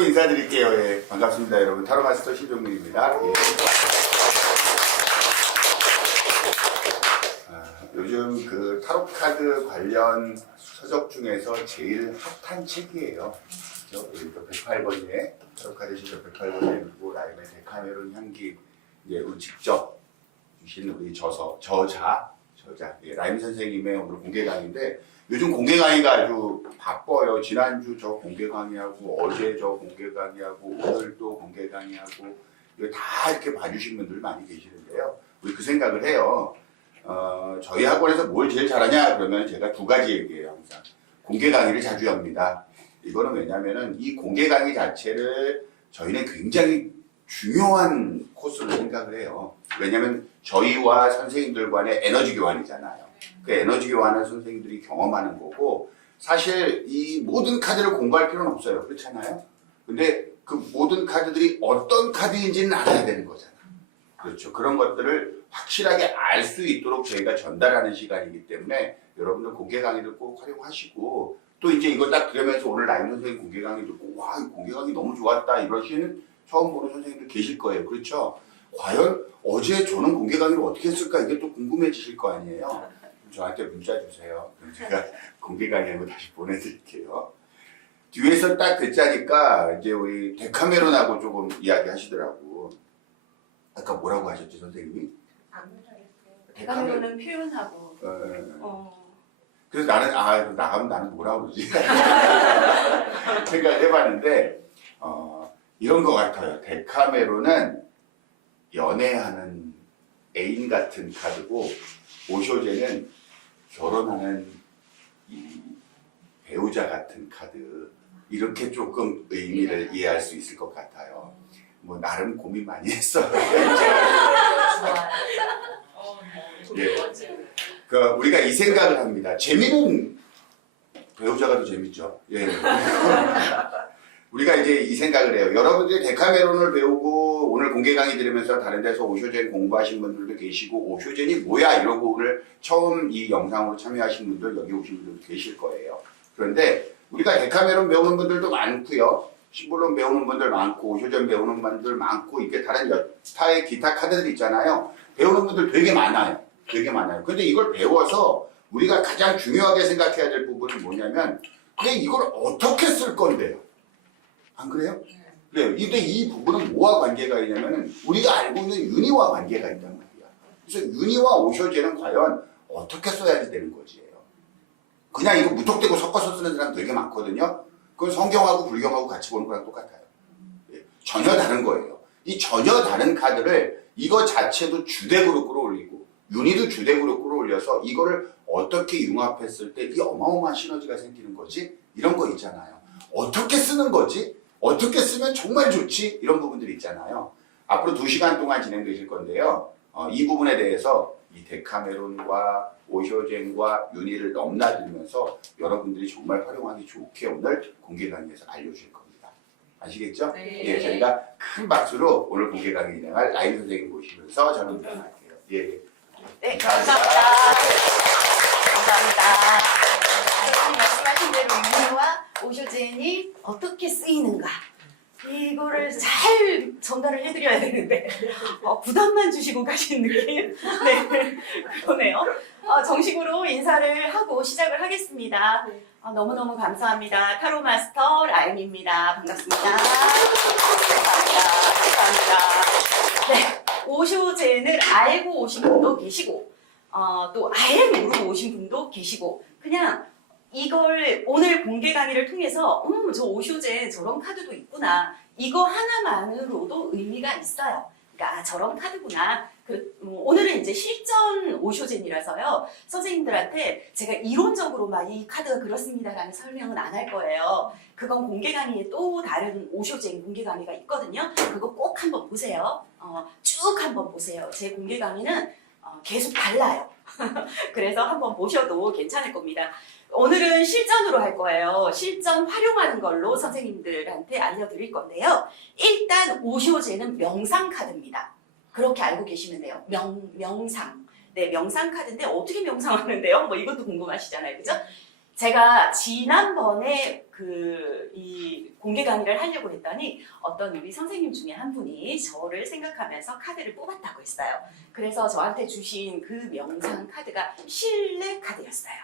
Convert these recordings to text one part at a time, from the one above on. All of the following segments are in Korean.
또 인사드릴게요. 예, 반갑습니다, 여러분. 타로마스터 신종민입니다. 예. 요즘 그 타로 카드 관련 서적 중에서 제일 핫한 책이에요. 그렇죠? 108번에 타로 카드 시절 108번에 그리고 라임의 데카메론 향기 이제 직접 주신 우리 저자 예, 라임 선생님의 오늘 공개 강의인데 요즘 공개 강의가 아주 바빠요. 지난주 저 공개 강의하고 어제 저 공개 강의하고 오늘 또 공개 강의하고 이거 다 이렇게 봐주신 분들 많이 계시는데요. 우리 그 생각을 해요. 저희 학원에서 뭘 제일 잘하냐 그러면 제가 두 가지 얘기해요. 항상 공개 강의를 자주 합니다. 이거는 왜냐면은 이 공개 강의 자체를 저희는 굉장히 중요한 코스로 생각을 해요. 왜냐면 저희와 선생님들 간의 에너지 교환이잖아요. 그 에너지 교환은 선생님들이 경험하는 거고 사실 이 모든 카드를 공부할 필요는 없어요. 그렇잖아요. 근데 그 모든 카드들이 어떤 카드인지는 알아야 되는 거잖아요. 그렇죠. 그런 것들을 확실하게 알 수 있도록 저희가 전달하는 시간이기 때문에 여러분들 공개 강의를 꼭 활용하시고 또 이제 이거 딱 들으면서 오늘 라임 선생님 공개 강의 듣고 와, 이 공개 강의 너무 좋았다 이러시는 처음 보는 선생님들 계실 거예요. 그렇죠? 과연 어제 저는 공개 강의를 어떻게 했을까 이게 또 궁금해지실 거 아니에요. 저한테 문자 주세요. 그럼 제가 공개 강의하고 다시 보내드릴게요. 뒤에서 딱 듣자니까 이제 우리 데카메론하고 조금 이야기하시더라고. 아까 뭐라고 하셨지 선생님이? 데카메론은 표현하고. 그래서 나는 나가면 나는 뭐라고 그러지? 생각을 해봤는데 이런 것 같아요. 데카메론은 연애하는 애인 같은 카드고 오쇼제는 결혼하는 이 배우자 같은 카드 이렇게 조금 의미를 이해할 수 있을 것 같아요. 뭐 나름 고민 많이 했어요. 예. 그 우리가 이 생각을 합니다. 재미는 배우자가 더 재밌죠. 예. 우리가 이제 이 생각을 해요. 여러분들이 데카메론을 배우고 오늘 공개 강의 들으면서 다른 데서 오쇼젠 공부하신 분들도 계시고 오쇼젠이 뭐야 이러고 오늘 처음 이 영상으로 참여하신 분들 여기 오신 분들도 계실 거예요. 그런데 우리가 데카메론 배우는 분들도 많고요. 심볼론 배우는 분들 많고 오쇼젠 배우는 분들 많고 이게 다른 여타의 기타 카드들 있잖아요. 배우는 분들 되게 많아요. 되게 많아요. 근데 이걸 배워서 우리가 가장 중요하게 생각해야 될 부분은 뭐냐면 그냥 이걸 어떻게 쓸 건데요. 안 그래요? 그래요. 근데 이 부분은 뭐와 관계가 있냐면은 우리가 알고 있는 윤희와 관계가 있단 말이야. 그래서 윤희와 오쇼제는 과연 어떻게 써야지 되는 거지예요. 그냥 이거 무턱대고 섞어서 쓰는 사람 되게 많거든요. 그건 성경하고 불경하고 같이 보는 거랑 똑같아요. 예. 전혀 다른 거예요. 이 전혀 다른 카드를 이거 자체도 주덱으로 끌어올리고 윤희도 주덱으로 끌어올려서 이거를 어떻게 융합했을 때 이 어마어마한 시너지가 생기는 거지? 이런 거 있잖아요. 어떻게 쓰는 거지? 어떻게 쓰면 정말 좋지? 이런 부분들이 있잖아요. 앞으로 2시간 동안 진행되실 건데요. 이 부분에 대해서 이 데카메론과 오쇼젠과 윤희를 넘나들면서 여러분들이 정말 활용하기 좋게 오늘 공개 강의에서 알려주실 겁니다. 아시겠죠? 네. 예, 저희가 큰 박수로 오늘 공개 강의 진행할 라임 선생님 모시면서 저는 인사할게요. 예. 네, 감사합니다. 감사합니다. 선생님 말씀하신 대로 윤희와 오쇼젠이 어떻게 쓰이는가 이거를 잘 전달을 해드려야 되는데 부담만 주시고 가신 느낌? 네, 그러네요. 정식으로 인사를 하고 시작을 하겠습니다. 너무너무 감사합니다. 타로 마스터 라임입니다. 반갑습니다. 감사합니다. 네, 오쇼젠을 알고 오신 분도 계시고 또 아예 모르고 오신 분도 계시고 그냥 이걸 오늘 공개 강의를 통해서 저 오쇼젠 저런 카드도 있구나 이거 하나만으로도 의미가 있어요. 그러니까 저런 카드구나. 오늘은 이제 실전 오쇼젠이라서요. 선생님들한테 제가 이론적으로 막 이 카드가 그렇습니다라는 설명은 안 할 거예요. 그건 공개 강의에 또 다른 오쇼젠 공개 강의가 있거든요. 그거 꼭 한번 보세요. 쭉 한번 보세요. 제 공개 강의는 계속 달라요. 그래서 한번 보셔도 괜찮을 겁니다. 오늘은 실전으로 할 거예요. 실전 활용하는 걸로 선생님들한테 알려드릴 건데요. 일단 오쇼제는 명상 카드입니다. 그렇게 알고 계시면 돼요. 명상. 네, 명상 카드인데 어떻게 명상하는데요? 뭐 이것도 궁금하시잖아요. 그죠? 제가 지난번에 이 공개 강의를 하려고 했더니 어떤 우리 선생님 중에 한 분이 저를 생각하면서 카드를 뽑았다고 했어요. 그래서 저한테 주신 그 명상 카드가 신뢰 카드였어요.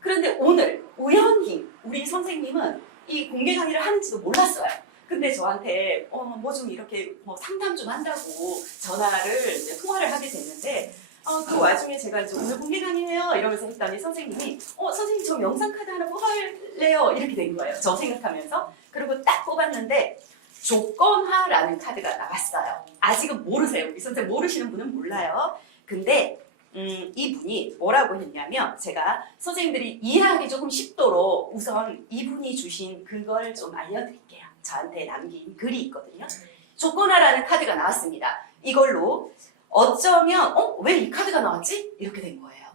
그런데 오늘 우연히 우리 선생님은 이 공개 강의를 하는지도 몰랐어요. 근데 저한테 뭐 좀 이렇게 뭐 상담 좀 한다고 전화를 이제 통화를 하게 됐는데 그 와중에 제가 이제 오늘 공개 강의해요 이러면서 했더니 선생님이 선생님 저 명상 카드 하나 뽑아볼래요 이렇게 된 거예요. 저 생각하면서. 그리고 딱 뽑았는데 조건화라는 카드가 나왔어요. 아직은 모르세요. 우리 선생님 모르시는 분은 몰라요. 근데 이분이 뭐라고 했냐면 제가 선생님들이 이해하기 조금 쉽도록 우선 이분이 주신 그걸 좀 알려드릴게요. 저한테 남긴 글이 있거든요. 조건화라는 카드가 나왔습니다. 이걸로 어쩌면 왜 이 카드가 나왔지? 이렇게 된 거예요.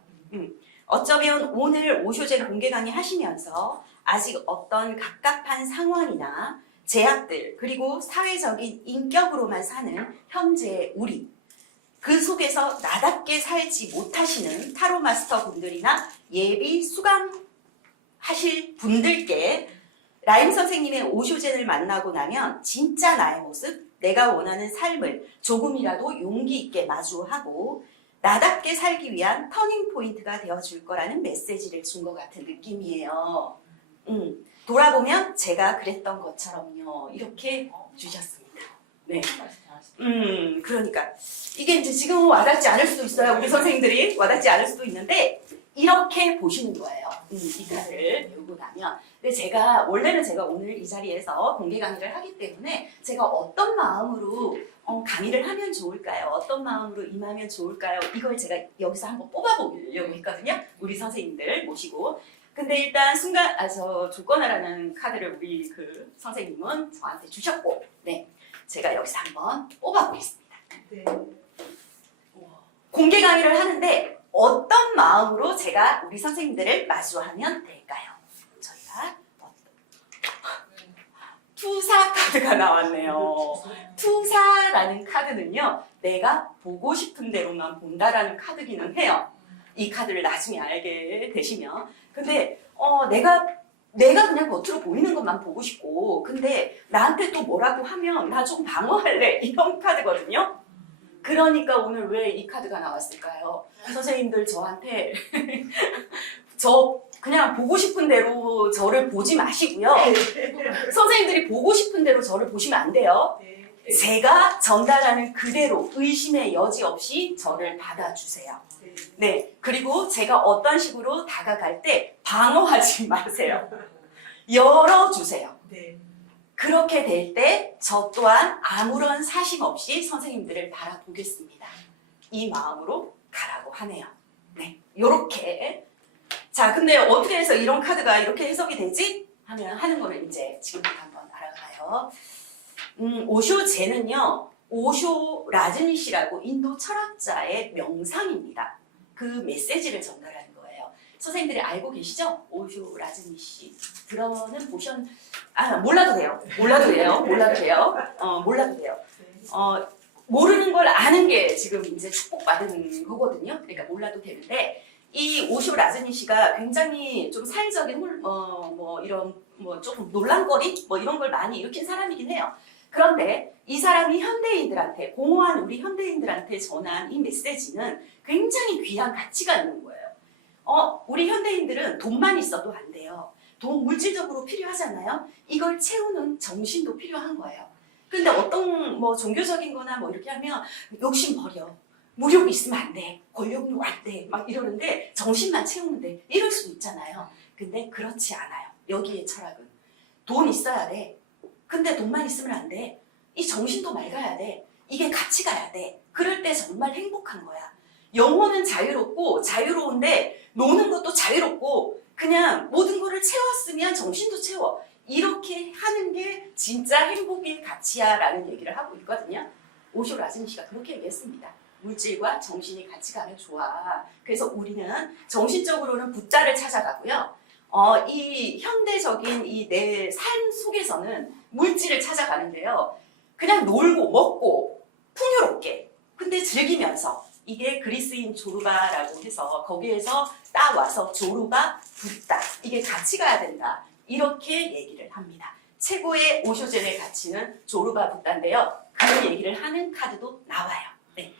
어쩌면 오늘 오쇼젠 공개 강의 하시면서 아직 어떤 갑갑한 상황이나 제약들 그리고 사회적인 인격으로만 사는 현재의 우리 그 속에서 나답게 살지 못하시는 타로 마스터 분들이나 예비 수강하실 분들께 라임 선생님의 오쇼젠을 만나고 나면 진짜 나의 모습, 내가 원하는 삶을 조금이라도 용기 있게 마주하고 나답게 살기 위한 터닝 포인트가 되어줄 거라는 메시지를 준 것 같은 느낌이에요. 돌아보면 제가 그랬던 것처럼요. 이렇게 주셨습니다. 네. 그러니까 이게 이제 지금은 와닿지 않을 수도 있어요. 우리 선생님들이 와닿지 않을 수도 있는데 이렇게 보시는 거예요. 이 카드를 배우고 나면. 근데 원래는 제가 오늘 이 자리에서 공개 강의를 하기 때문에 제가 어떤 마음으로 강의를 하면 좋을까요? 어떤 마음으로 임하면 좋을까요? 이걸 제가 여기서 한번 뽑아보려고 했거든요. 우리 선생님들 모시고. 근데 일단 저 조건화라는 카드를 우리 그 선생님은 저한테 주셨고, 네. 제가 여기서 한번 뽑아보겠습니다. 네. 공개 강의를 하는데 어떤 마음으로 제가 우리 선생님들을 마주하면 될까요? 저희가 투사 카드가 나왔네요. 투사라는 카드는요, 내가 보고 싶은 대로만 본다라는 카드기는 해요. 이 카드를 나중에 알게 되시면. 근데 내가 그냥 겉으로 보이는 것만 보고 싶고, 근데 나한테 또 뭐라고 하면 나 좀 방어할래 이런 카드거든요. 그러니까 오늘 왜 이 카드가 나왔을까요? 선생님들 저한테 저 그냥 보고 싶은 대로 저를 보지 마시고요. 선생님들이 보고 싶은 대로 저를 보시면 안 돼요. 제가 전달하는 그대로 의심의 여지 없이 저를 받아주세요. 네, 그리고 제가 어떤 식으로 다가갈 때 방어하지 마세요. 열어주세요. 그렇게 될 때 저 또한 아무런 사심 없이 선생님들을 바라보겠습니다. 이 마음으로 가라고 하네요. 네, 요렇게. 자, 근데 어떻게 해서 이런 카드가 이렇게 해석이 되지? 하는 거를 이제 지금부터 한번 알아가요. 오쇼제는요, 오쇼 라즈니시라고 인도 철학자의 명상입니다. 그 메시지를 전달하는 거예요. 선생님들이 알고 계시죠? 오쇼 라즈니시. 들어는 몰라도 돼요. 몰라도 돼요. 모르는 걸 아는 게 지금 이제 축복받은 거거든요. 그러니까 몰라도 되는데, 이 오쇼 라즈니시가 굉장히 좀 사회적인 이런 조금 논란거리 이런 걸 많이 일으킨 사람이긴 해요. 그런데 이 사람이 현대인들한테, 공허한 우리 현대인들한테 전한 이 메시지는 굉장히 귀한 가치가 있는 거예요. 우리 현대인들은 돈만 있어도 안 돼요. 돈 물질적으로 필요하잖아요. 이걸 채우는 정신도 필요한 거예요. 근데 어떤 종교적인 거나 이렇게 하면 욕심 버려. 무력이 있으면 안 돼. 권력도 안 돼. 막 이러는데 정신만 채우는데 이럴 수도 있잖아요. 근데 그렇지 않아요. 여기의 철학은. 돈 있어야 돼. 근데 돈만 있으면 안 돼. 이 정신도 맑아야 돼. 이게 같이 가야 돼. 그럴 때 정말 행복한 거야. 영혼은 자유로운데 노는 것도 자유롭고 그냥 모든 거를 채웠으면 정신도 채워. 이렇게 하는 게 진짜 행복의 가치야 라는 얘기를 하고 있거든요. 오쇼 라즈니시가 그렇게 얘기했습니다. 물질과 정신이 같이 가면 좋아. 그래서 우리는 정신적으로는 붓자를 찾아가고요. 이 현대적인 이 내 삶 속에서는 물질을 찾아가는데요. 그냥 놀고 먹고 풍요롭게 근데 즐기면서 이게 그리스인 조르바라고 해서 거기에서 따와서 조르바 붓다 이게 같이 가야 된다 이렇게 얘기를 합니다. 최고의 오쇼젠의 가치는 조르바 붓다인데요. 그 얘기를 하는 카드도 나와요. 네.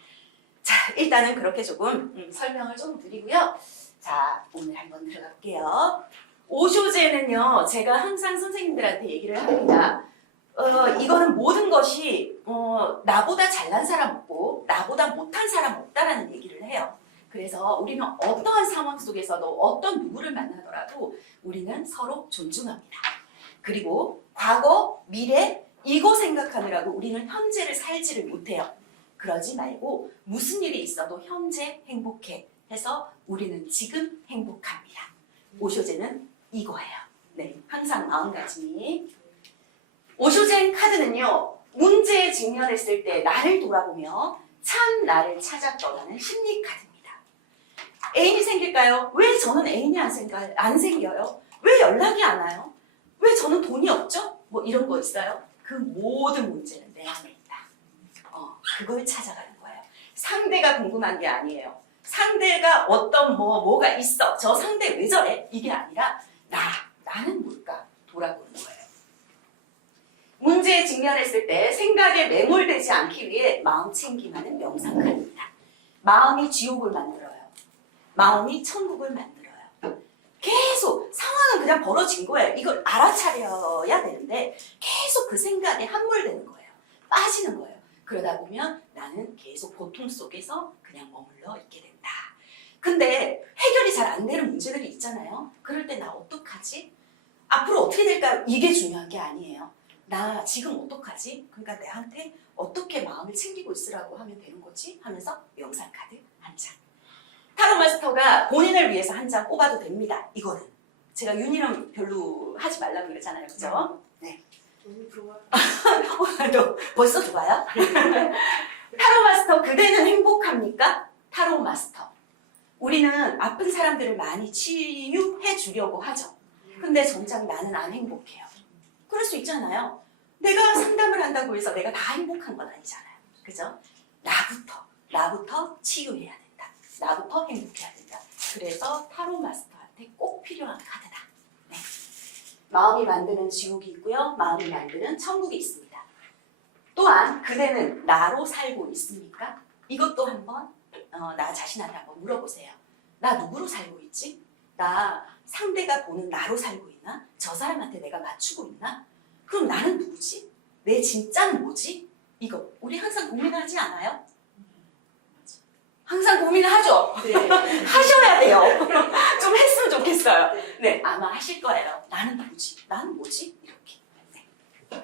자, 일단은 그렇게 조금 설명을 좀 드리고요. 자, 오늘 한번 들어가 볼게요. 오쇼젠은요, 제가 항상 선생님들한테 얘기를 합니다. 이거는 모든 것이 나보다 잘난 사람 없고 나보다 못한 사람 없다라는 얘기를 해요. 그래서 우리는 어떠한 상황 속에서도 어떤 누구를 만나더라도 우리는 서로 존중합니다. 그리고 과거, 미래 이거 생각하느라고 우리는 현재를 살지를 못해요. 그러지 말고 무슨 일이 있어도 현재 행복해 해서 우리는 지금 행복합니다. 오쇼젠은 이거예요. 네, 항상 마음가짐이. 오쇼젠 카드는요, 문제에 직면했을 때 나를 돌아보며 참 나를 찾아 떠나는 심리 카드입니다. 애인이 생길까요? 왜 저는 애인이 안 생겨요? 왜 연락이 안 와요? 왜 저는 돈이 없죠? 뭐 이런 거 있어요? 그 모든 문제는 내 안에 있다. 그걸 찾아가는 거예요. 상대가 궁금한 게 아니에요. 상대가 어떤 뭐가 있어. 저 상대 왜 저래? 이게 아니라 나는 뭘까? 돌아보는 거예요. 문제에 직면했을 때 생각에 매몰되지 않기 위해 마음 챙김하는 명상카드입니다. 마음이 지옥을 만들어요. 마음이 천국을 만들어요. 계속 상황은 그냥 벌어진 거예요. 이걸 알아차려야 되는데 계속 그 생각에 함몰되는 거예요. 빠지는 거예요. 그러다 보면 나는 계속 고통 속에서 그냥 머물러 있게 된다. 근데 해결이 잘 안 되는 문제들이 있잖아요. 그럴 때 나 어떡하지? 앞으로 어떻게 될까요? 이게 중요한 게 아니에요. 나 지금 어떡하지? 그러니까 내한테 어떻게 마음을 챙기고 있으라고 하면 되는 거지? 하면서 명상 카드 한 장. 타로 마스터가 본인을 위해서 한 장 뽑아도 됩니다. 이거는. 제가 윤희랑 별로 하지 말라고 그랬잖아요. 그죠? 네. 너무 좋아. 너 벌써 좋아요? 타로 마스터, 그대는 행복합니까? 타로 마스터. 우리는 아픈 사람들을 많이 치유해 주려고 하죠. 근데 정작 나는 안 행복해요. 그럴 수 있잖아요. 내가 상담을 한다고 해서 내가 다 행복한 건 아니잖아요. 그죠? 나부터 치유해야 된다. 나부터 행복해야 된다. 그래서 타로 마스터한테 꼭 필요한 카드다. 네. 마음이 만드는 지옥이 있고요. 마음이 만드는 천국이 있습니다. 또한 그대는 나로 살고 있습니까? 이것도 한번 나 자신한테 한번 물어보세요. 나 누구로 살고 있지? 나 상대가 보는 나로 살고 있나? 저 사람한테 내가 맞추고 있나? 그럼 나는 누구지? 내 진짜는 뭐지? 이거 우리 항상 고민하지 않아요? 항상 고민하죠? 네. 하셔야 돼요. 좀 했으면 좋겠어요. 네, 아마 하실 거예요. 나는 누구지? 나는 뭐지? 이렇게. 네.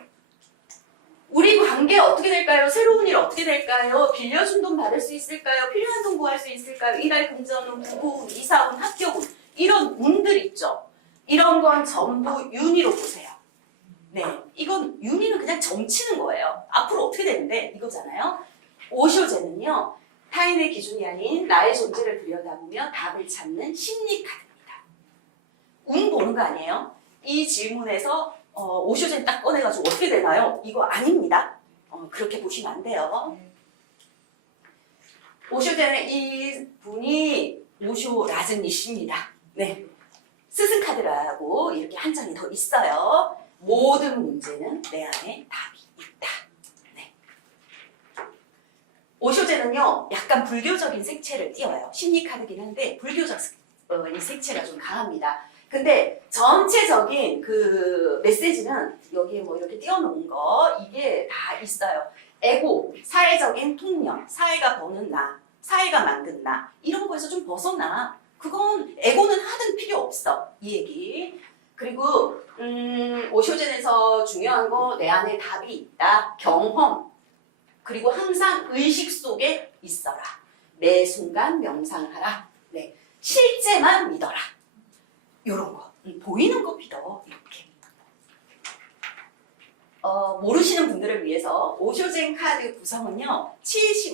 우리 관계 어떻게 될까요? 새로운 일 어떻게 될까요? 빌려준 돈 받을 수 있을까요? 필요한 돈 구할 수 있을까요? 일할 금전운, 부부운, 이사운, 학교운 이런 운들 있죠. 이런 건 전부 윤희로 보세요. 네, 이건 윤희는 그냥 점치는 거예요. 앞으로 어떻게 되는데 이거잖아요. 오쇼제는요. 타인의 기준이 아닌 나의 존재를 들여다보며 답을 찾는 심리 카드입니다. 운 보는 거 아니에요? 이 질문에서 오쇼젠 딱 꺼내가지고 어떻게 되나요? 이거 아닙니다. 그렇게 보시면 안 돼요. 오쇼젠은 이 분이 오쇼 라즈니씨입니다. 네, 스승 카드라고 이렇게 한 장이 더 있어요. 모든 문제는 내 안에 답이 있다. 네. 오쇼제는요, 약간 불교적인 색채를 띄어요. 심리 카드긴 한데 불교적 이 색채가 좀 강합니다. 근데 전체적인 그 메시지는 여기에 뭐 이렇게 띄워놓은 거 이게 다 있어요. 에고, 사회적인 통념, 사회가 버는 나, 사회가 만든 나 이런 거에서 좀 벗어나. 그건 에고는 하든 필요 없어. 이 얘기. 그리고 오쇼젠에서 중요한 거 내 안에 답이 있다. 경험. 그리고 항상 의식 속에 있어라. 매 순간 명상하라. 네, 실제만 믿어라. 요런 거. 보이는 거 믿어. 이렇게. 모르시는 분들을 위해서 오쇼젠 카드 구성은요.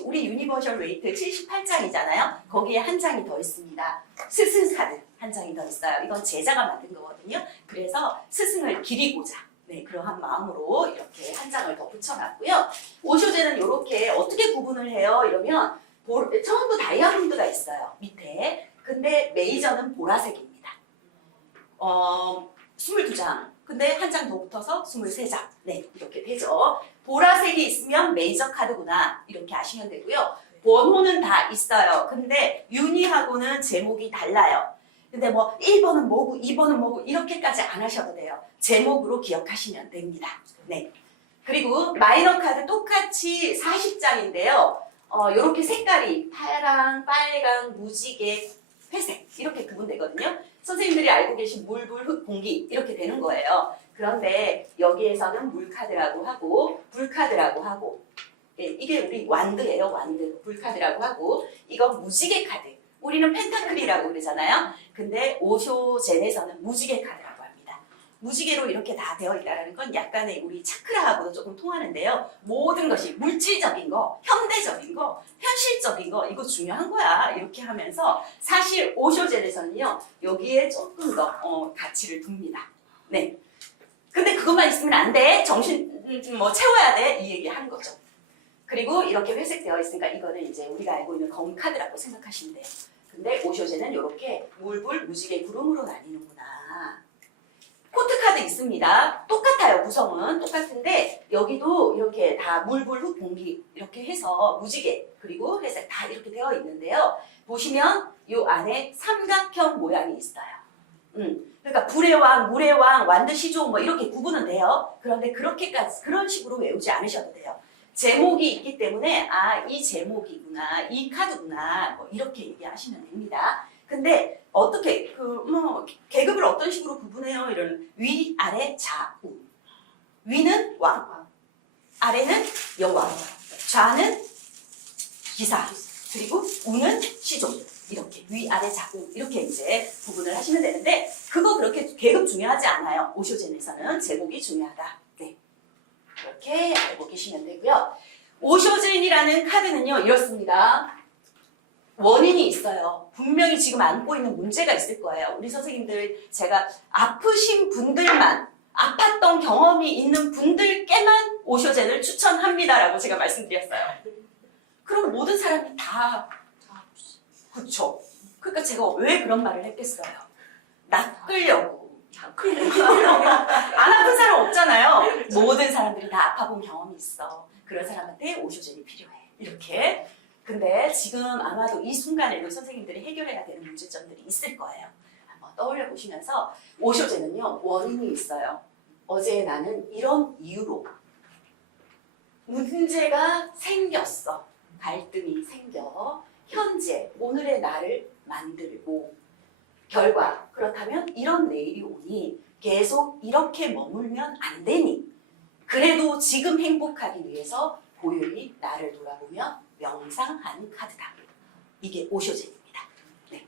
우리 유니버셜 웨이트 78장이잖아요. 거기에 한 장이 더 있습니다. 스승 카드 한 장이 더 있어요. 이건 제자가 만든 거거든요. 그래서 스승을 기리고자 네, 그러한 마음으로 이렇게 한 장을 더 붙여놨고요. 오쇼제는 이렇게 어떻게 구분을 해요? 이러면 전부 다이아몬드가 있어요. 밑에. 근데 메이저는 보라색입니다. 22장. 근데 한 장 더 붙어서 23장. 네, 이렇게 되죠. 보라색이 있으면 메이저 카드구나. 이렇게 아시면 되고요. 번호는 다 있어요. 근데 윤희하고는 제목이 달라요. 근데 뭐 1번은 뭐고 2번은 뭐고 이렇게까지 안 하셔도 돼요. 제목으로 기억하시면 됩니다. 네. 그리고 마이너 카드 똑같이 40장인데요. 이렇게 색깔이 파랑, 빨강, 무지개, 회색 이렇게 구분되거든요. 선생님들이 알고 계신 물, 불, 흙, 공기 이렇게 되는 거예요. 그런데 여기에서는 물카드라고 하고 불카드라고 하고 이게 우리 완드예요. 완드. 불카드라고 하고 이건 무지개 카드. 우리는 펜타클이라고 그러잖아요. 근데 오쇼젠에서는 무지개 카드라고 합니다. 무지개로 이렇게 다 되어 있다는 건 약간의 우리 차크라하고도 조금 통하는데요. 모든 것이 물질적인 거, 현대적인 거, 현실적인 거 이거 중요한 거야. 이렇게 하면서 사실 오쇼젠에서는요. 여기에 조금 더 가치를 둡니다. 네. 근데 그것만 있으면 안 돼. 정신 뭐 채워야 돼. 이 얘기 하는 거죠. 그리고 이렇게 회색 되어 있으니까 이거는 이제 우리가 알고 있는 검 카드라고 생각하시면 돼요. 근데 오쇼제는 이렇게 물불, 무지개, 구름으로 나뉘는구나. 코트 카드 있습니다. 똑같아요. 구성은 똑같은데 여기도 이렇게 다 물불, 흙, 공기 이렇게 해서 무지개 그리고 회색 다 이렇게 되어 있는데요. 보시면 이 안에 삼각형 모양이 있어요. 그러니까 불의 왕, 물의 왕, 완드 시종 뭐 이렇게 구분은 돼요. 그런데 그렇게까지 그런 식으로 외우지 않으셔도 돼요. 제목이 있기 때문에 이 제목이구나, 이 카드구나 뭐 이렇게 얘기하시면 됩니다. 근데 어떻게 계급을 어떤 식으로 구분해요? 이런 위, 아래, 좌우. 위는 왕, 아래는 여왕, 좌는 기사, 그리고 우는 시종. 이렇게 위, 아래, 좌우 이렇게 이제 구분을 하시면 되는데 그거 그렇게 계급 중요하지 않아요. 오쇼젠에서는 제목이 중요하다. 네. 이렇게 알고 계시면 되고요. 오쇼젠이라는 카드는요 이렇습니다. 원인이 있어요. 분명히 지금 안고 있는 문제가 있을 거예요. 우리 선생님들 제가 아프신 분들만 아팠던 경험이 있는 분들께만 오쇼젠을 추천합니다라고 제가 말씀드렸어요. 그럼 모든 사람이 다 그쵸? 그러니까 제가 왜 그런 말을 했겠어요? 낚으려고. 안 아픈 사람 없잖아요. 모든 사람들이 다 아파본 경험이 있어. 그런 사람한테 오쇼젠이 필요해. 이렇게. 근데 지금 아마도 이 순간에도 선생님들이 해결해야 되는 문제점들이 있을 거예요. 한번 떠올려 보시면서 오쇼젠은요 원인이 있어요. 어제 나는 이런 이유로 문제가 생겼어. 갈등이 생겨. 현재 오늘의 나를 만들고 결과 그렇다면 이런 내일이 오니 계속 이렇게 머물면 안 되니 그래도 지금 행복하기 위해서 고요히 나를 돌아보며 명상하는 카드다. 이게 오쇼젠입니다. 네.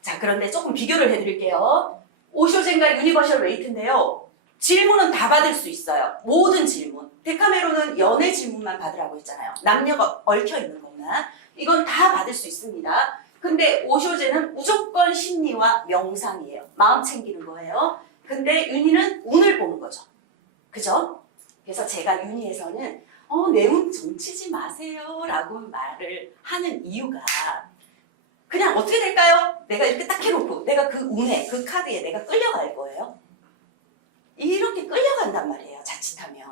자 그런데 조금 비교를 해드릴게요. 오쇼젠과 유니버셜 웨이트인데요. 질문은 다 받을 수 있어요. 모든 질문. 데카메론은 연애 질문만 받으라고 했잖아요. 남녀가 얽혀 있는 것만. 이건 다 받을 수 있습니다. 근데 오쇼제는 무조건 심리와 명상이에요. 마음 챙기는 거예요. 근데 윤희는 운을 보는 거죠. 그죠? 그래서 제가 윤희에서는 내 운 정치지 마세요 라고 말을 하는 이유가 그냥 어떻게 될까요? 내가 이렇게 딱 해놓고 내가 그 운에 그 카드에 내가 끌려갈 거예요. 이렇게 끌려간단 말이에요. 자칫하면.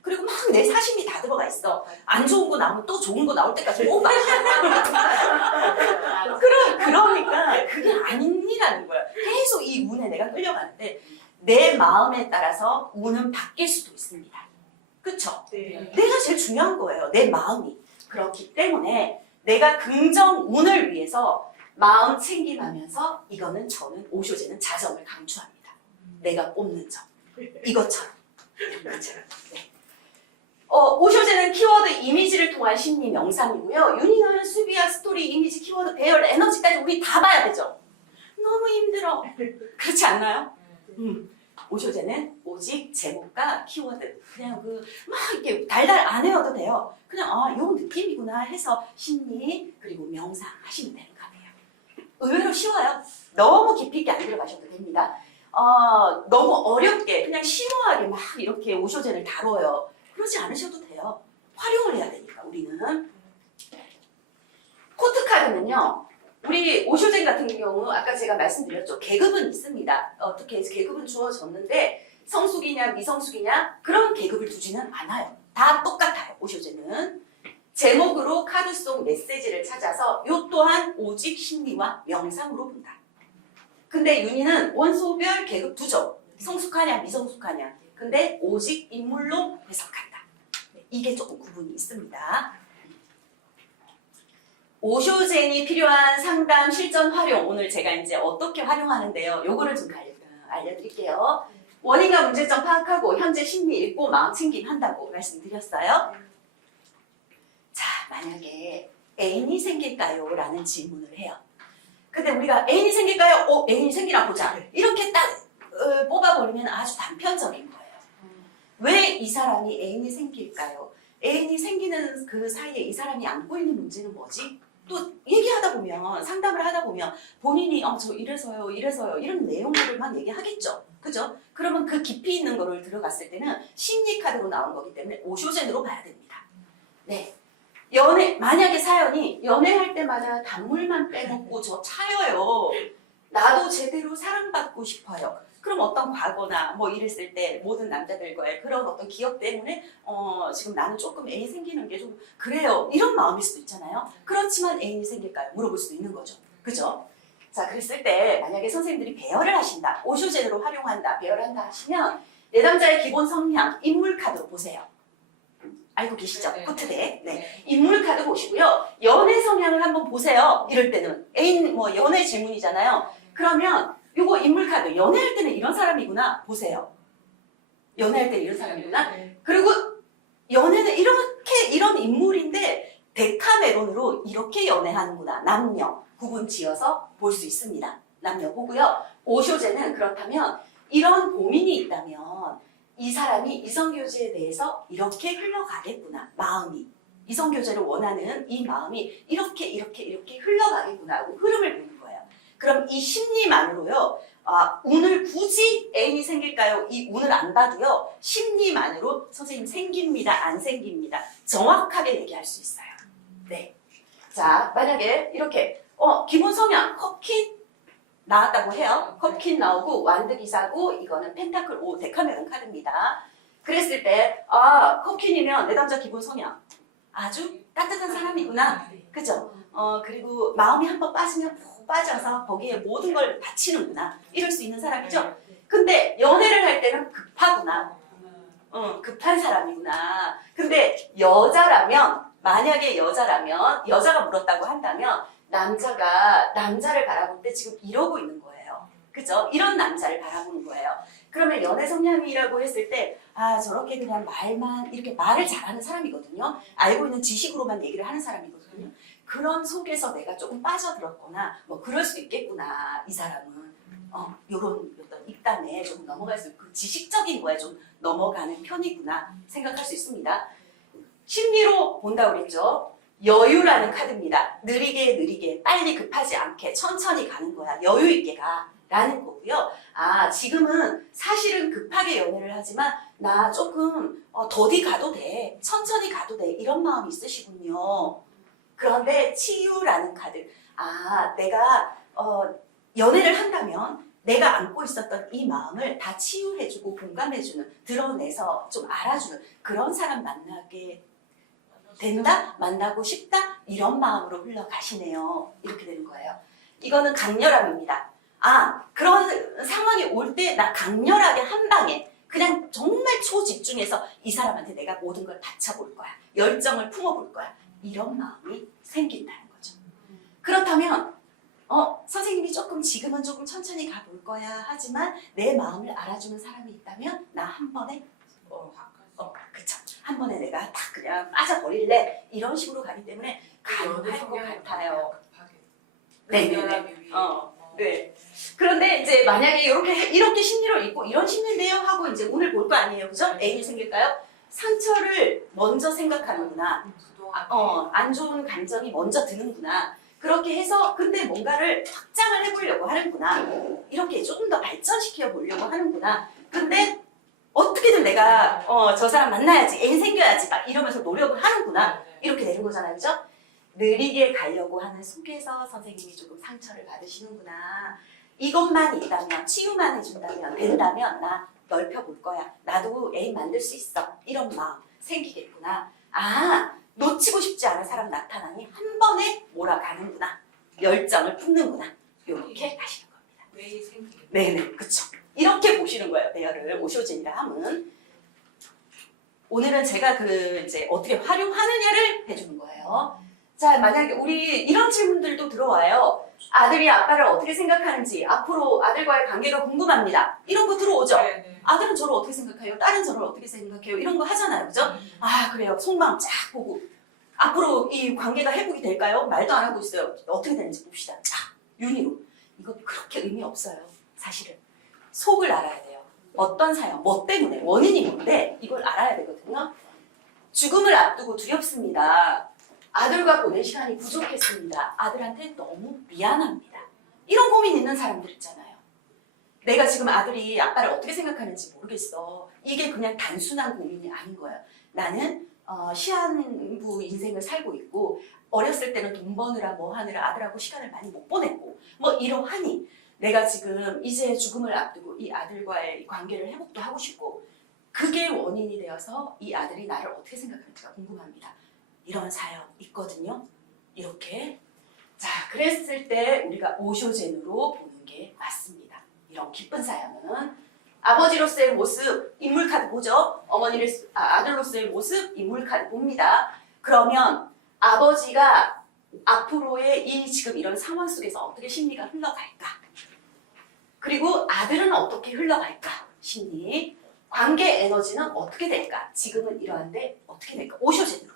그리고 막 내 사심이 다 들어가 있어. 안 좋은 거 나오면 또 좋은 거 나올 때까지 못 봐. 그러니까 그게 아니라는 거야. 계속 이 운에 내가 끌려가는데 내 마음에 따라서 운은 바뀔 수도 있습니다. 그쵸? 네. 내가 제일 중요한 거예요. 내 마음이. 그렇기 때문에 내가 긍정 운을 위해서 마음 챙김하면서 저는 오쇼제는 자정을 강추합니다. 내가 뽑는 점. 이것처럼. 네. 오쇼제는 키워드 이미지를 통한 심리 명상이고요. 윤희는 수비와 스토리, 이미지, 키워드, 배열, 에너지까지 우리 다 봐야 되죠. 너무 힘들어. 그렇지 않나요? 오쇼제는 오직 제목과 키워드 그냥 막 이렇게 달달 안 외워도 돼요. 그냥 요 느낌이구나 해서 심리 그리고 명상 하시면 되는 거예요. 의외로 쉬워요. 너무 깊이 있게 안 들어가셔도 됩니다. 너무 어렵게 그냥 심오하게 막 이렇게 오쇼젠을 다뤄요. 그러지 않으셔도 돼요. 활용을 해야 되니까 우리는. 코트 카드는요. 우리 오쇼젠 같은 경우 아까 제가 말씀드렸죠. 계급은 있습니다. 어떻게 해서 계급은 주어졌는데 성숙이냐 미성숙이냐 그런 계급을 두지는 않아요. 다 똑같아요. 오쇼젠은. 제목으로 카드 속 메시지를 찾아서 요 또한 오직 심리와 명상으로 본다. 근데 윤희는 원소별 계급 두죠. 성숙하냐 미성숙하냐. 근데 오직 인물로 해석한다. 이게 조금 구분이 있습니다. 오쇼젠이 필요한 상담 실전 활용. 오늘 제가 이제 어떻게 활용하는데요. 요거를 좀 알려드릴게요. 원인과 문제점 파악하고 현재 심리 읽고 마음 챙김 한다고 말씀드렸어요. 자, 만약에 애인이 생길까요? 라는 질문을 해요. 근데 우리가 애인이 생길까요? 애인이 생기나 보자. 이렇게 딱 뽑아버리면 아주 단편적인 거예요. 왜 이 사람이 애인이 생길까요? 애인이 생기는 그 사이에 이 사람이 안고 있는 문제는 뭐지? 또 얘기하다 보면 상담을 하다 보면 본인이 저 이래서요 이런 내용들만 얘기하겠죠. 그죠? 그러면 그 깊이 있는 거를 들어갔을 때는 심리 카드로 나온 거기 때문에 오쇼젠으로 봐야 됩니다. 네. 만약에 사연이 연애할 때마다 단물만 빼놓고 저 차여요. 나도 제대로 사랑받고 싶어요. 그럼 어떤 과거나 뭐 이랬을 때 모든 남자들과의 그런 어떤 기억 때문에 지금 나는 조금 애인 생기는 게 좀 그래요. 이런 마음일 수도 있잖아요. 그렇지만 애인이 생길까요? 물어볼 수도 있는 거죠. 그죠? 자, 그랬을 때 만약에 선생님들이 배열을 하신다. 오쇼젠으로 활용한다. 배열한다 하시면 내담자의 기본 성향, 인물 카드로 보세요. 알고 계시죠? 끝에. 네. 인물 카드 보시고요. 연애 성향을 한번 보세요. 이럴 때는 애인 연애 질문이잖아요. 그러면 요거 인물 카드 연애할 때는 이런 사람이구나 보세요. 연애할 때는 이런 사람이구나. 그리고 연애는 이런 인물인데 데카메론으로 이렇게 연애하는구나. 남녀 구분 지어서 볼 수 있습니다. 남녀 보고요. 오쇼젠은 그렇다면 이런 고민이 있다면 이 사람이 이성교제에 대해서 이렇게 흘러가겠구나. 마음이. 이성교제를 원하는 이 마음이 이렇게 흘러가겠구나 하고 흐름을 보는 거예요. 그럼 이 심리만으로요. 운을 굳이 애인이 생길까요? 이 운을 안 봐도요. 심리만으로 선생님 생깁니다. 안 생깁니다. 정확하게 얘기할 수 있어요. 네. 자, 만약에 이렇게 기본 성향 컵킨 나왔다고 해요. 컵킨 나오고 완드 기사고 이거는 펜타클 5 데카메론 카드입니다. 그랬을 때 컵킨이면 내담자 기본 성향 아주 따뜻한 사람이구나. 그죠? 그리고 마음이 한번 빠지면 푹 빠져서 거기에 모든 걸 바치는구나. 이럴 수 있는 사람이죠. 근데 연애를 할 때는 급하구나. 급한 사람이구나. 근데 만약에 여자가 물었다고 한다면 남자가 남자를 바라볼 때 지금 이러고 있는 거예요. 그죠? 이런 남자를 바라보는 거예요. 그러면 연애 성향이라고 했을 때 저렇게 그냥 이렇게 말을 잘하는 사람이거든요. 알고 있는 지식으로만 얘기를 하는 사람이거든요. 그런 속에서 내가 조금 빠져들었거나 그럴 수 있겠구나. 이 사람은 요런 어떤 입담에 좀 넘어갈 수 있고 지식적인 거에 좀 넘어가는 편이구나 생각할 수 있습니다. 심리로 본다고 그랬죠. 여유라는 카드입니다. 느리게 빨리 급하지 않게 천천히 가는 거야. 여유 있게 가 라는 거고요. 지금은 사실은 급하게 연애를 하지만 나 조금 더디 가도 돼. 천천히 가도 돼. 이런 마음이 있으시군요. 그런데 치유라는 카드. 내가 연애를 한다면 내가 안고 있었던 이 마음을 다 치유해주고 공감해주는, 드러내서 좀 알아주는 그런 사람 만나게 된다? 만나고 싶다? 이런 마음으로 흘러가시네요. 이렇게 되는 거예요. 이거는 강렬함입니다. 그런 상황이 올 때 나 강렬하게 한 방에 그냥 정말 초집중해서 이 사람한테 내가 모든 걸 바쳐볼 거야. 열정을 품어볼 거야. 이런 마음이 생긴다는 거죠. 그렇다면 선생님이 지금은 조금 천천히 가볼 거야 하지만 내 마음을 알아주는 사람이 있다면 나 한 번에 그쵸. 한 번에 내가 딱 그냥 빠져버릴래. 이런 식으로 가기 때문에 가능할 것 같아요. 네. 그런데 이제 만약에 이렇게 심리를 읽고 이런 심리인데요 하고 이제 운을 볼 거 아니에요. 그죠? 애인이 생길까요? 상처를 먼저 생각하는구나. 안 좋은 감정이 먼저 드는구나. 그렇게 해서 근데 뭔가를 확장을 해보려고 하는구나. 이렇게 조금 더 발전시켜 보려고 하는구나. 근데 어떻게든 내가 저 사람 만나야지, 애인 생겨야지 막 이러면서 노력을 하는구나. 이렇게 되는 거잖아요. 그죠? 느리게 가려고 하는 속에서 선생님이 조금 상처를 받으시는구나. 이것만 있다면, 치유만 해준다면, 된다면 나 넓혀볼 거야. 나도 애인 만들 수 있어. 이런 마음 생기겠구나. 아, 놓치고 싶지 않은 사람 나타나니 한 번에 몰아가는구나. 열정을 품는구나. 이렇게 가시는 겁니다. 왜 생기게? 네네, 그쵸. 이렇게 보시는 거예요. 배열을 오쇼젠이라 함은. 오늘은 제가 이제 어떻게 활용하느냐를 해주는 거예요. 자, 만약에 우리 이런 질문들도 들어와요. 아들이 아빠를 어떻게 생각하는지, 앞으로 아들과의 관계가 궁금합니다. 이런 거 들어오죠? 네. 아들은 저를 어떻게 생각해요? 딸은 저를 어떻게 생각해요? 이런 거 하잖아요. 그죠? 아, 그래요. 속마음 쫙 보고. 앞으로 이 관계가 회복이 될까요? 말도 안 하고 있어요. 어떻게 되는지 봅시다. 쫙, 윤희로. 이거 그렇게 의미 없어요. 사실은. 속을 알아야 돼요. 어떤 사연, 뭐 때문에, 원인이 뭔데, 이걸 알아야 되거든요. 죽음을 앞두고 두렵습니다. 아들과 보낸 시간이 부족했습니다. 아들한테 너무 미안합니다. 이런 고민 있는 사람들 있잖아요. 내가 지금 아들이 아빠를 어떻게 생각하는지 모르겠어. 이게 그냥 단순한 고민이 아닌 거예요. 나는 시한부 인생을 살고 있고 어렸을 때는 돈 버느라 뭐 하느라 아들하고 시간을 많이 못 보냈고 뭐 이러하니 내가 지금 이제 죽음을 앞두고 이 아들과의 관계를 회복도 하고 싶고 그게 원인이 되어서 이 아들이 나를 어떻게 생각하는지가 궁금합니다. 이런 사연 있거든요. 이렇게. 자, 그랬을 때 우리가 오쇼젠으로 보는 게 맞습니다. 이런 기쁜 사연은 아버지로서의 모습, 인물카드 보죠? 아들로서의 모습, 인물카드 봅니다. 그러면 아버지가 앞으로의 지금 이런 상황 속에서 어떻게 심리가 흘러갈까? 그리고 아들은 어떻게 흘러갈까? 심리. 관계 에너지는 어떻게 될까? 지금은 이러한데 어떻게 될까? 오쇼젠으로.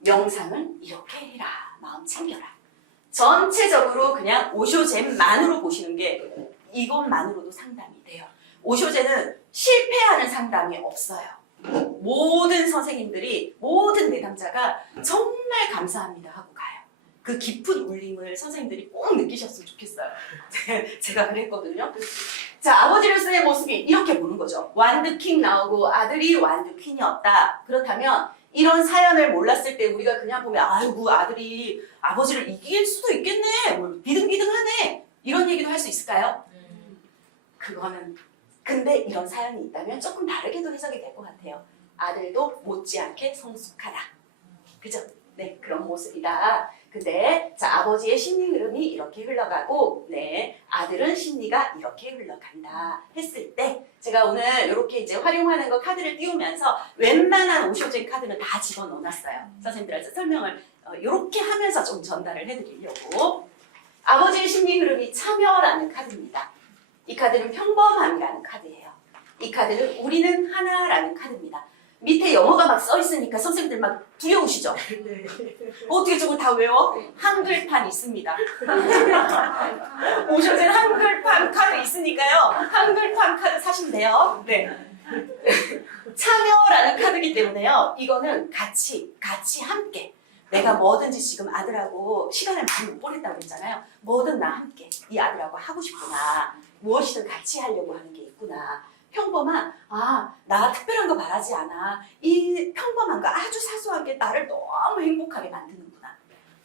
명상은 이렇게 해라. 마음 챙겨라. 전체적으로 그냥 오쇼젠만으로 보시는 게 이것만으로도 상담이 돼요. 오쇼젠은 실패하는 상담이 없어요. 모든 선생님들이, 모든 내담자가 정말 감사합니다 하고 가요. 그 깊은 울림을 선생님들이 꼭 느끼셨으면 좋겠어요. 제가 그랬거든요. 자, 아버지로서의 모습이 이렇게 보는 거죠. 완드킹 나오고 아들이 완드퀸이었다. 그렇다면 이런 사연을 몰랐을 때 우리가 그냥 보면 아이고 아들이 아버지를 이길 수도 있겠네. 뭐 비등비등하네. 이런 얘기도 할 수 있을까요? 그거는 근데 이런 사연이 있다면 조금 다르게도 해석이 될 것 같아요. 아들도 못지않게 성숙하다. 그죠? 네, 그런 모습이다. 근데 자 아버지의 심리 흐름이 이렇게 흘러가고 네 아들은 심리가 이렇게 흘러간다 했을 때 제가 오늘 이렇게 이제 활용하는 거 카드를 띄우면서 웬만한 오쇼젠 카드는 다 집어넣어놨어요. 선생님들한테 설명을 이렇게 하면서 좀 전달을 해드리려고. 아버지의 심리 흐름이 참여라는 카드입니다. 이 카드는 평범함이라는 카드예요. 이 카드는 우리는 하나라는 카드입니다. 밑에 영어가 막 써 있으니까 선생님들 막 두려우시죠? 어떻게 저걸 다 외워? 한글판 있습니다. 오쇼젠 한글판 카드 있으니까요. 한글판 카드 사시면 돼요. 네. 참여라는 카드이기 때문에요. 이거는 같이 함께. 내가 뭐든지 지금 아들하고 시간을 많이 못 보냈다고 했잖아요. 뭐든 나 함께 이 아들하고 하고 싶구나. 무엇이든 같이 하려고 하는 게 있구나. 평범한, 나 특별한 거 바라지 않아. 이 평범한 거 아주 사소한 게 나를 너무 행복하게 만드는구나.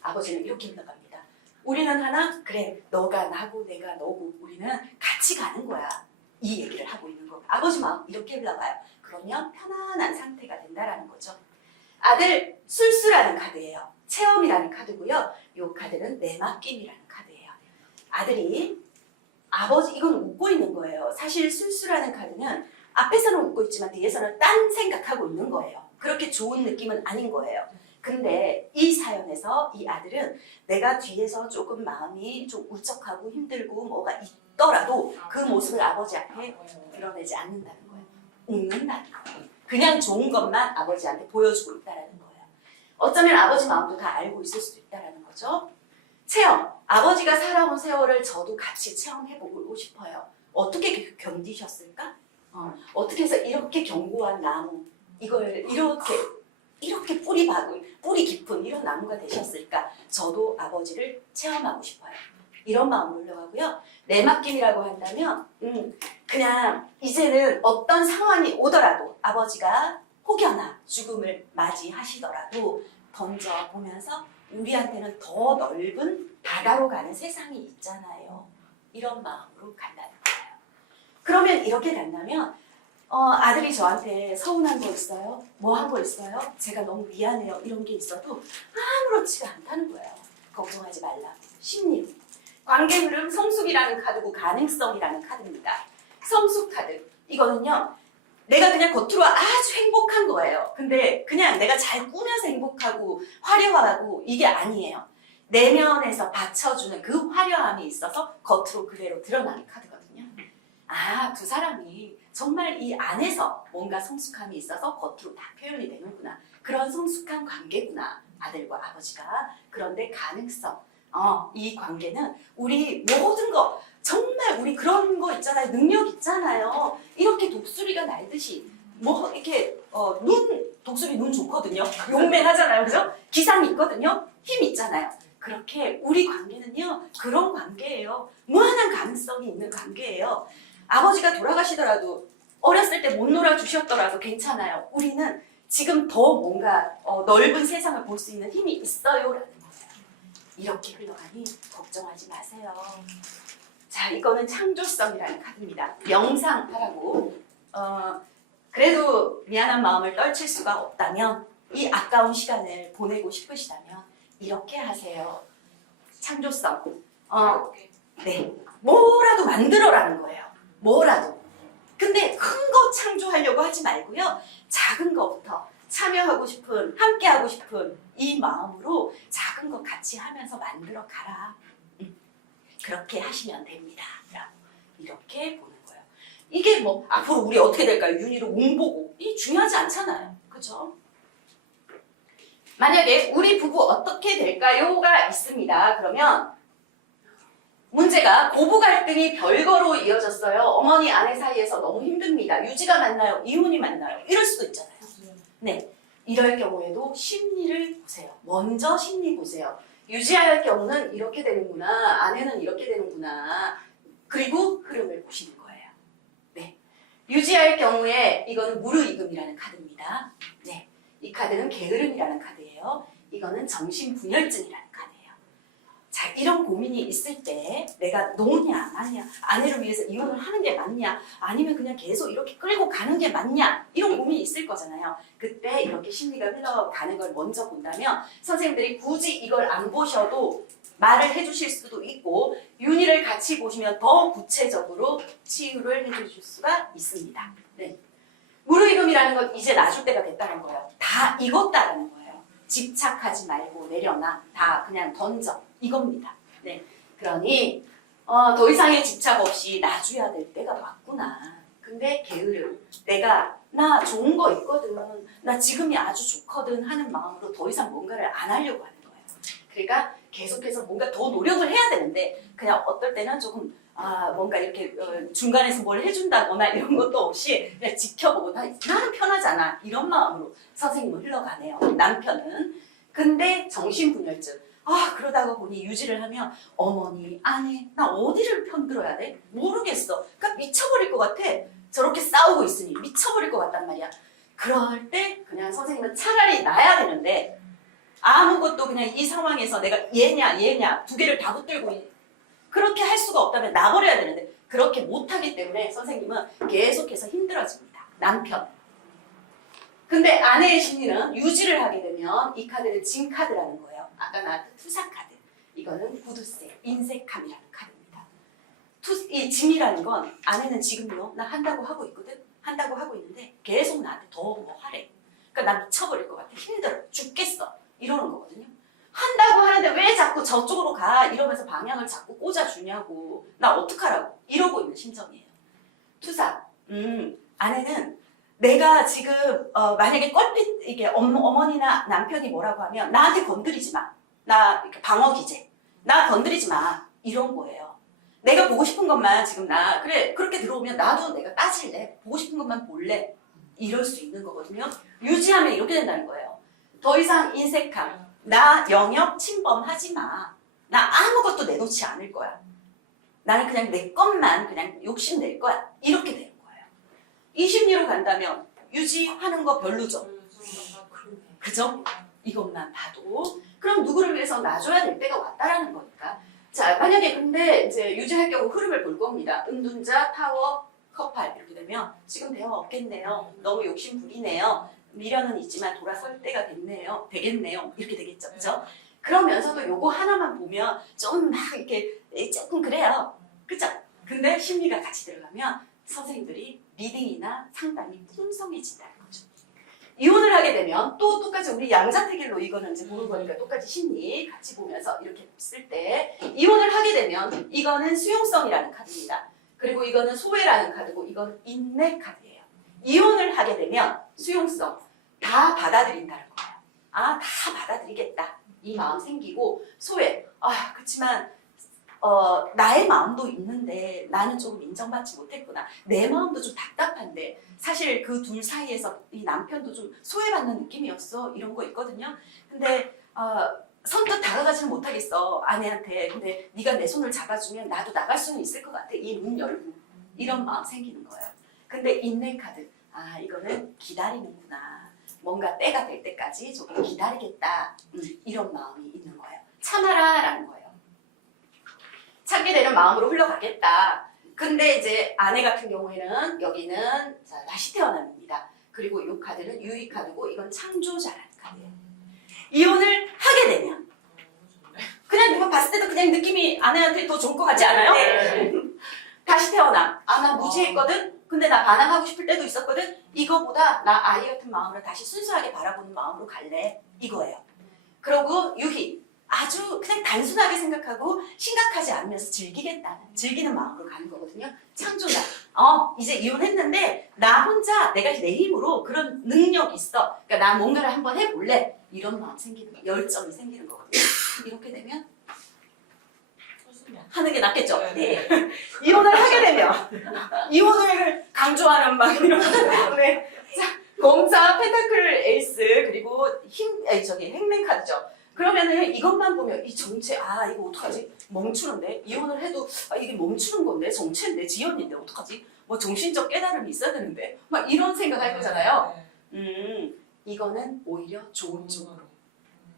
아버지는 이렇게 흘러갑니다. 우리는 하나, 그래, 너가 나고 내가 너고 우리는 같이 가는 거야. 이 얘기를 하고 있는 거. 아버지 마음 이렇게 흘러가요. 그러면 편안한 상태가 된다라는 거죠. 아들, 술수라는 카드예요. 체험이라는 카드고요. 이 카드는 내 맡김이라는 카드예요. 아들이 아버지 이건 웃고 있는 거예요. 사실 술수라는 카드는 앞에서는 웃고 있지만 뒤에서는 딴 생각하고 있는 거예요. 그렇게 좋은 느낌은 아닌 거예요. 근데 이 사연에서 이 아들은 내가 뒤에서 조금 마음이 좀 울적하고 힘들고 뭐가 있더라도 그 모습을 아버지 앞에 드러내지 않는다는 거예요. 웃는다는 거예요. 그냥 좋은 것만 아버지한테 보여주고 있다는 거예요. 어쩌면 아버지 마음도 다 알고 있을 수도 있다는 거죠. 체험. 아버지가 살아온 세월을 저도 같이 체험해보고 싶어요. 어떻게 견디셨을까? 어떻게 해서 이렇게 견고한 나무, 이걸 이렇게 뿌리 깊은 이런 나무가 되셨을까? 저도 아버지를 체험하고 싶어요. 이런 마음으로 올라가고요. 내 맡김이라고 한다면 그냥 이제는 어떤 상황이 오더라도 아버지가 혹여나 죽음을 맞이하시더라도 던져보면서 우리한테는 더 넓은 바다로 가는 세상이 있잖아요. 이런 마음으로 간다는 거예요. 그러면 이렇게 간다면 아들이 저한테 서운한 거 있어요? 뭐 한 거 있어요? 제가 너무 미안해요. 이런 게 있어도 아무렇지가 않다는 거예요. 걱정하지 말라고. 심리로. 관계 흐름 성숙이라는 카드고 가능성이라는 카드입니다. 성숙 카드. 이거는요. 내가 그냥 겉으로 아주 행복한 거예요. 근데 그냥 내가 잘 꾸며서 행복하고 화려하고 이게 아니에요. 내면에서 받쳐주는 그 화려함이 있어서 겉으로 그대로 드러나는 카드거든요. 아, 두 사람이 정말 이 안에서 뭔가 성숙함이 있어서 겉으로 다 표현이 되는구나. 그런 성숙한 관계구나. 아들과 아버지가. 그런데 가능성. 이 관계는 우리 모든 거 정말 우리 그런 거 있잖아요. 능력 있잖아요. 이렇게 독수리가 날듯이 뭐 이렇게 독수리 눈 좋거든요. 용맹하잖아요. 그죠? 기상 있거든요. 힘 있잖아요. 그렇게 우리 관계는요. 그런 관계예요. 무한한 가능성이 있는 관계예요. 아버지가 돌아가시더라도 어렸을 때 못 놀아주셨더라도 괜찮아요. 우리는 지금 더 뭔가 넓은 세상을 볼 수 있는 힘이 있어요. 라는 거예요. 이렇게 흘러가니 걱정하지 마세요. 자, 이거는 창조성이라는 카드입니다. 명상하라고. 그래도 미안한 마음을 떨칠 수가 없다면 이 아까운 시간을 보내고 싶으시다면 이렇게 하세요. 창조성. 네. 뭐라도 만들어라는 거예요. 뭐라도. 근데 큰 거 창조하려고 하지 말고요. 작은 거부터 참여하고 싶은, 함께하고 싶은 이 마음으로 작은 거 같이 하면서 만들어 가라. 그렇게 하시면 됩니다. 이렇게 보는 거예요. 이게 뭐 앞으로 우리 어떻게 될까요? 윤희로 웅보고 이게 중요하지 않잖아요. 그죠? 만약에 우리 부부 어떻게 될까요?가 있습니다. 그러면 문제가 고부 갈등이 별거로 이어졌어요. 어머니 아내 사이에서 너무 힘듭니다. 유지가 맞나요? 이혼이 맞나요? 이럴 수도 있잖아요. 네, 이럴 경우에도 심리를 보세요. 먼저 심리 보세요. 유지할 경우는 이렇게 되는구나. 아내는 이렇게 되는구나. 그리고 흐름을 보시는 거예요. 네, 유지할 경우에 이거는 무르익음이라는 카드입니다. 네, 이 카드는 게으름이라는 카드예요. 이거는 정신분열증이라는 카드예요. 자, 이런 고민이 있을 때 내가 노냐 마냐, 아내를 위해서 이혼을 하는 게 맞냐, 아니면 그냥 계속 이렇게 끌고 가는 게 맞냐, 이런 고민이 있을 거잖아요. 그때 이렇게 심리가 흘러가는 걸 먼저 본다면 선생님들이 굳이 이걸 안 보셔도 말을 해주실 수도 있고 윤희를 같이 보시면 더 구체적으로 치유를 해주실 수가 있습니다. 네. 무르익음이라는 건 이제 놔줄 때가 됐다는 거예요. 다 익었다는 거예요. 집착하지 말고 내려놔. 다 그냥 던져. 이겁니다. 네. 그러니 더 이상의 집착 없이 놔줘야 될 때가 왔구나. 근데 게으름. 내가 나 좋은 거 있거든. 나 지금이 아주 좋거든 하는 마음으로 더 이상 뭔가를 안 하려고 하는 거예요. 그러니까 계속해서 뭔가 더 노력을 해야 되는데 그냥 어떨 때는 조금 뭔가 이렇게 중간에서 뭘 해준다거나 이런 것도 없이 그냥 지켜보고 나는 편하잖아 이런 마음으로 선생님은 흘러가네요. 남편은. 근데 정신분열증. 그러다가 보니 유지를 하면 어머니, 아내, 나 어디를 편들어야 돼? 모르겠어. 그러니까 미쳐버릴 것 같아. 저렇게 싸우고 있으니 미쳐버릴 것 같단 말이야. 그럴 때 그냥 선생님은 차라리 놔야 되는데 아무것도 그냥 이 상황에서 내가 얘냐 두 개를 다 붙들고 그렇게 할 수가 없다면 놔버려야 되는데 그렇게 못하기 때문에 선생님은 계속해서 힘들어집니다. 남편. 근데 아내의 심리는 유지를 하게 되면 이 카드는 진 카드라는 거예요. 아까 나왔던 투사 카드. 이거는 구두쇠, 인색함이라는 카드입니다. 이 짐이라는 건 아내는 지금요. 나 한다고 하고 있거든. 한다고 하고 있는데 계속 나한테 더 뭐 하래. 그러니까 나 미쳐버릴 것 같아. 힘들어. 죽겠어. 이러는 거거든요. 한다고 하는데 왜 자꾸 저쪽으로 가? 이러면서 방향을 자꾸 꽂아주냐고. 나 어떡하라고. 이러고 있는 심정이에요. 투사. 아내는 내가 지금 만약에 껄핏 이게 어머니나 남편이 뭐라고 하면 나한테 건드리지 마. 나 방어 기제. 나 건드리지 마. 이런 거예요. 내가 보고 싶은 것만 지금 그래 그렇게 들어오면 나도 내가 따질래. 보고 싶은 것만 볼래. 이럴 수 있는 거거든요. 유지하면 이렇게 된다는 거예요. 더 이상 인색함. 나 영역 침범하지 마. 나 아무것도 내놓지 않을 거야. 나는 그냥 내 것만 그냥 욕심낼 거야. 이렇게 되는 거예요. 이 심리로 간다면 유지하는 거 별로죠. 그죠? 이것만 봐도. 그럼 누구를 위해서 놔줘야 될 때가 왔다라는 거니까. 자, 만약에 근데 이제 유지할 경우 흐름을 볼 겁니다. 은둔자, 타워, 컵팔 이렇게 되면 지금 대화 없겠네요. 너무 욕심 부리네요. 미련은 있지만 돌아설 때가 되겠네요. 이렇게 되겠죠. 그죠? 그러면서도 요거 하나만 보면 좀 막 이렇게 조금 그래요. 그죠? 근데 심리가 같이 들어가면 선생님들이 리딩이나 상담이 풍성해진다는 거죠. 이혼을 하게 되면 또 똑같이 우리 양자택일로 이거는 이제 보는 거니까 똑같이 심리 같이 보면서 이렇게 쓸 때 이혼을 하게 되면 이거는 수용성이라는 카드입니다. 그리고 이거는 소외라는 카드고 이건 인내 카드예요. 이혼을 하게 되면 수용성 다 받아들인다는 거예요. 아, 다 받아들이겠다. 이 마음 생기고 소외. 아, 그렇지만 나의 마음도 있는데 나는 조금 인정받지 못했구나. 내 마음도 좀 답답한데 사실 그 둘 사이에서 이 남편도 좀 소외받는 느낌이었어. 이런 거 있거든요. 근데 선뜻 다가가지는 못하겠어 아내한테. 근데 네가 내 손을 잡아주면 나도 나갈 수는 있을 것 같아. 이 문 열고 이런 마음 생기는 거예요. 근데 인내 카드. 아, 이거는 기다리는구나. 뭔가 때가 될 때까지 조금 기다리겠다. 이런 마음이 있는 거예요. 참아라라는 거예요. 참게 되는 마음으로 흘러가겠다. 근데 이제 아내 같은 경우에는 여기는 자, 다시 태어남입니다. 그리고 이 카드는 유의 카드고 이건 창조자라는 카드예요. 이혼을 하게 되면 그냥 누가 봤을 때도 그냥 느낌이 아내한테 더 좋을 것 같지 않아요? 네. 다시 태어나. 아, 나 무지했거든? 근데 나 반항하고 싶을 때도 있었거든? 이거보다 나 아이 같은 마음으로 다시 순수하게 바라보는 마음으로 갈래. 이거예요. 그리고 유희. 아주 그냥 단순하게 생각하고 심각하지 않으면서 즐기는 마음으로 가는 거거든요. 창조자. 이제 이혼했는데 나 혼자 내가 내 힘으로 그런 능력이 있어. 그러니까 나 뭔가를 한번 해볼래. 이런 마음 생기는 거, 열정이 생기는 거거든요. 이렇게 되면 하는 게 낫겠죠? 네. 이혼을 하게 되면 이혼을 강조하는 막 이런 네. 자, 검사, 펜타클 에이스 그리고 행맨 카드죠. 그러면은 이것만 보면 이 정체, 아 이거 어떡하지? 멈추는데? 이혼을 해도 이게 멈추는 건데? 정체인데? 지연인데? 어떡하지? 뭐 정신적 깨달음이 있어야 되는데? 막 이런 생각할 거잖아요. 이거는 오히려 좋은 쪽으로.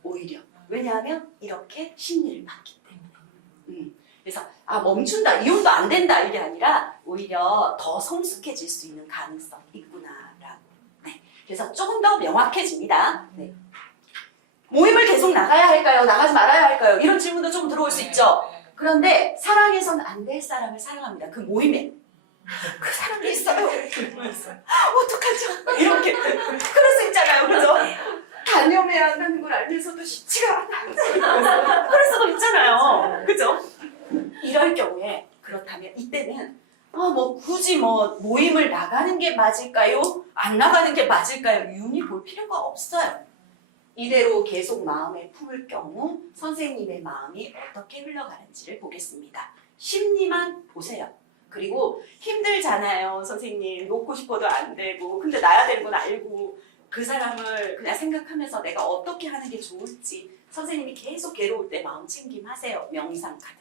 오히려. 왜냐하면 이렇게 심리를 받기 때문에. 그래서 멈춘다, 이혼도 안 된다 이게 아니라 오히려 더 성숙해질 수 있는 가능성이 있구나라고. 네. 그래서 조금 더 명확해집니다. 네. 모임을 계속 나가야 할까요? 나가지 말아야 할까요? 이런 질문도 좀 들어올 수 있죠. 그런데 사랑해서는 안 될 사람을 사랑합니다. 그 모임에. 그 사람이 있어요. 어떡하죠? 이렇게. 그럴 수 있잖아요. 그죠? 단념해야 한다는 걸 알면서도 쉽지가 않아. 그럴 수도 있잖아요. 그죠? 이럴 경우에 그렇다면 이때는 굳이 모임을 나가는 게 맞을까요? 안 나가는 게 맞을까요? 유니 볼 필요가 없어요. 이대로 계속 마음에 품을 경우 선생님의 마음이 어떻게 흘러가는지를 보겠습니다. 심리만 보세요. 그리고 힘들잖아요. 선생님 놓고 싶어도 안 되고 근데 놔야 되는 건 알고 그 사람을 그냥 생각하면서 내가 어떻게 하는 게 좋을지 선생님이 계속 괴로울 때 마음 챙김하세요. 명상 카드.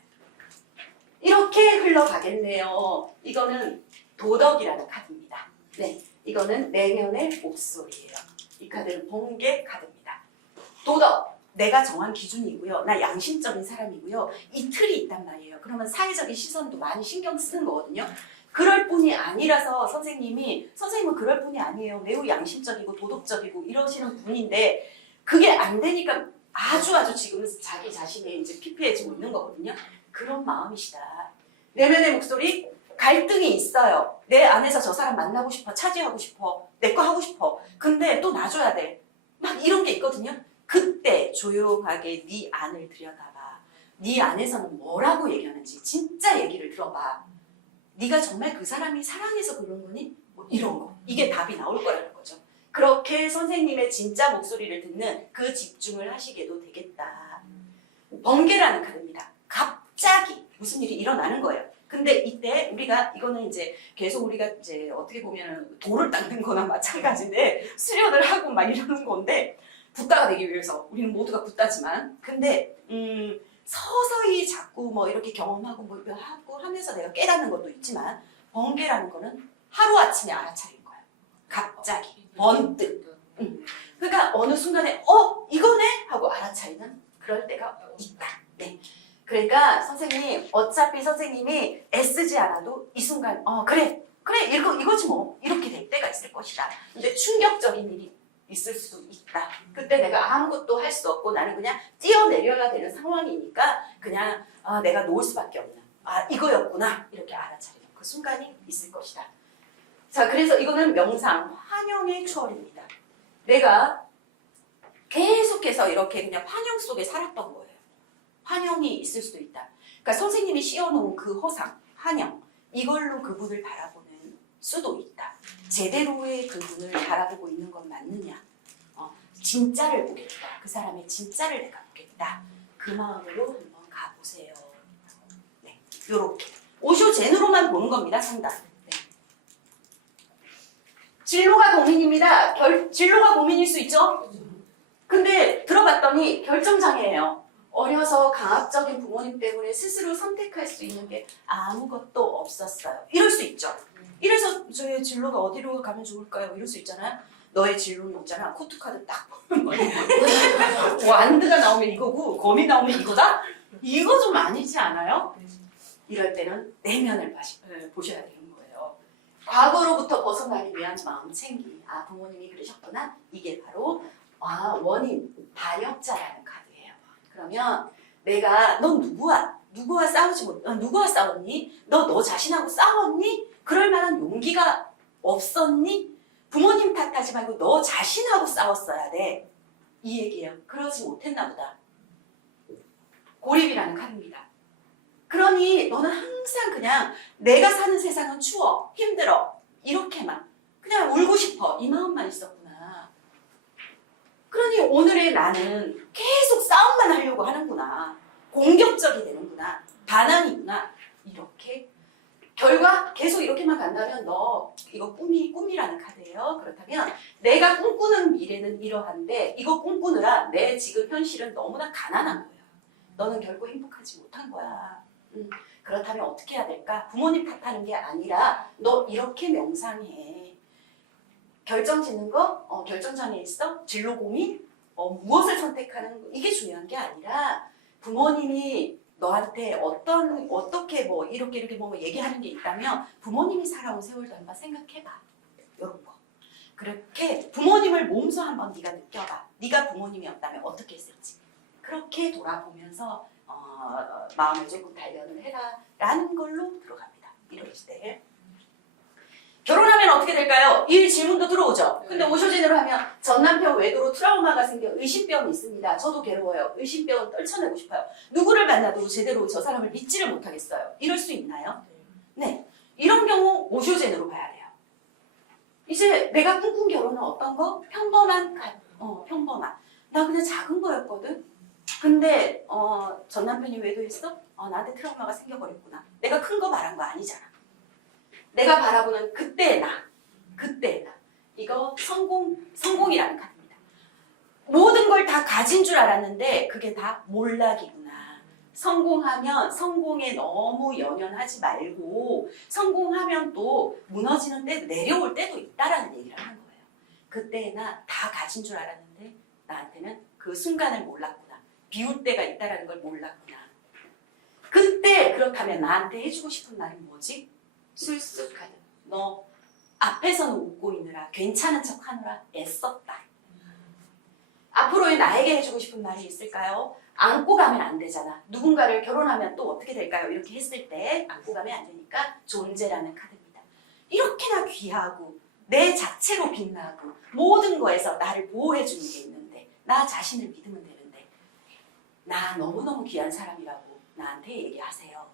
이렇게 흘러가겠네요. 이거는 도덕이라는 카드입니다. 네, 이거는 내면의 목소리예요. 이 카드는 번개 카드입니다. 도덕, 내가 정한 기준이고요. 나 양심적인 사람이고요. 이 틀이 있단 말이에요. 그러면 사회적인 시선도 많이 신경 쓰는 거거든요. 그럴 뿐이 아니라서 선생님은 그럴 뿐이 아니에요. 매우 양심적이고 도덕적이고 이러시는 분인데 그게 안 되니까 아주 지금 자기 자신이 이제 피폐해지고 있는 거거든요. 그런 마음이시다. 내면의 목소리, 갈등이 있어요. 내 안에서 저 사람 만나고 싶어, 차지하고 싶어, 내 거 하고 싶어. 근데 또 놔줘야 돼. 막 이런 게 있거든요. 그때 조용하게 네 안을 들여다봐. 네 안에서는 뭐라고 얘기하는지 진짜 얘기를 들어봐. 네가 정말 그 사람이 사랑해서 그런 거니? 뭐 이런 거. 이게 답이 나올 거라는 거죠. 그렇게 선생님의 진짜 목소리를 듣는 그 집중을 하시게도 되겠다. 번개라는 카드입니다. 갑자기 무슨 일이 일어나는 거예요. 근데 이때 이거는 이제 계속 우리가 이제 어떻게 보면 돌을 닦는 거나 마찬가지인데 수련을 하고 막 이러는 건데 붓다가 되기 위해서 우리는 모두가 붓다지만 근데 서서히 자꾸 이렇게 경험하고 하고 하면서 내가 깨닫는 것도 있지만 번개라는 거는 하루아침에 알아차린 거예요. 갑자기 번뜩. 그러니까 어느 순간에 이거네 하고 알아차리는 그럴 때가 있다. 네. 그러니까 선생님 어차피 선생님이 애쓰지 않아도 이 순간 그래 이거지 뭐 이렇게 될 때가 있을 것이다. 근데 충격적인 일이 있을 수 있다. 그때 내가 아무것도 할 수 없고 나는 그냥 뛰어내려야 되는 상황이니까 그냥 내가 놓을 수밖에 없는 이거였구나 이렇게 알아차리는 그 순간이 있을 것이다. 자, 그래서 이거는 명상 환영의 추월입니다. 내가 계속해서 이렇게 그냥 환영 속에 살았던 거예요. 환영이 있을 수도 있다. 그러니까 선생님이 씌워놓은 그 허상, 환영 이걸로 그분을 바라보는 수도 있다. 제대로의 그분을 바라보고 있는 건 맞느냐? 진짜를 보겠다. 그 사람의 진짜를 내가 보겠다. 그 마음으로 한번 가보세요. 네, 요렇게 오쇼 젠으로만 보는 겁니다. 상담. 네. 진로가 고민입니다. 진로가 고민일 수 있죠? 근데 들어봤더니 결정장애예요. 어려서 강압적인 부모님 때문에 스스로 선택할 수 있는 게 아무것도 없었어요. 이럴 수 있죠. 이래서 저의 진로가 어디로 가면 좋을까요? 이럴 수 있잖아요. 너의 진로는 있잖아. 코트카드 딱 완드가 나오면 이거고 거미 나오면 이거다? 이거 좀 아니지 않아요? 이럴 때는 내면을 보셔야 되는 거예요. 과거로부터 벗어나기 위한 마음챙기. 부모님이 그러셨구나. 이게 바로 원인, 반역자라는 카드예요. 그러면 내가 넌 누구와 싸웠니? 너 자신하고 싸웠니? 그럴 만한 용기가 없었니? 부모님 탓하지 말고 너 자신하고 싸웠어야 돼. 이 얘기예요. 그러지 못했나 보다. 고립이라는 카드입니다. 그러니 너는 항상 그냥 내가 사는 세상은 추워, 힘들어 이렇게만 그냥 울고 싶어 이 마음만 있었구나. 그러니 오늘의 나는 계속 싸움만 하려고 하는구나. 공격적이 되는구나. 반항이구나. 이렇게 결과 계속 이렇게만 간다면 너 이거 꿈이라는 카드예요. 그렇다면 내가 꿈꾸는 미래는 이러한데 이거 꿈꾸느라 내 지금 현실은 너무나 가난한 거야. 너는 결코 행복하지 못한 거야. 그렇다면 어떻게 해야 될까? 부모님 탓하는 게 아니라 너 이렇게 명상해. 결정 짓는 거? 결정장애 있어? 진로 고민? 무엇을 선택하는 거? 이게 중요한 게 아니라 부모님이 너한테 어떻게 이렇게 얘기하는 게 있다면 부모님이 살아온 세월도 한번 생각해봐. 이런 거. 그렇게 부모님을 몸소 한번 네가 느껴봐. 네가 부모님이었다면 어떻게 했을지. 그렇게 돌아보면서 마음을 조금 단련을 해라 라는 걸로 들어갑니다. 이럴 때. 결혼하면 어떻게 될까요? 이 질문도 들어오죠. 근데 오쇼진으로 하면 전 남편 외도로 트라우마가 생겨 의심병이 있습니다. 저도 괴로워요. 의심병은 떨쳐내고 싶어요. 누구를 만나도 제대로 저 사람을 믿지를 못하겠어요. 이럴 수 있나요? 네. 이런 경우 오쇼진으로 봐야 돼요. 이제 내가 꿈꾼 결혼은 어떤 거? 평범한. 나 그냥 작은 거였거든. 근데 전 남편이 외도했어? 나한테 트라우마가 생겨버렸구나. 내가 큰 거 말한 거 아니잖아. 내가 바라보는 그때의 나. 이거 성공이라는 카드입니다. 모든 걸 다 가진 줄 알았는데 그게 다 몰락이구나. 성공하면 성공에 너무 연연하지 말고 성공하면 또 무너지는 때도 내려올 때도 있다라는 얘기를 하는 거예요. 그때의 나 다 가진 줄 알았는데 나한테는 그 순간을 몰랐구나. 비울 때가 있다라는 걸 몰랐구나. 그때 그렇다면 나한테 해주고 싶은 말이 뭐지? 술쑥하다. 너 앞에서는 웃고 있느라 괜찮은 척 하느라 애썼다. 앞으로의 나에게 해주고 싶은 말이 있을까요? 안고 가면 안 되잖아. 누군가를 결혼하면 또 어떻게 될까요? 이렇게 했을 때 안고 가면 안 되니까 존재라는 카드입니다. 이렇게나 귀하고 내 자체로 빛나고 모든 거에서 나를 보호해주는 게 있는데 나 자신을 믿으면 되는데 나 너무너무 귀한 사람이라고 나한테 얘기하세요.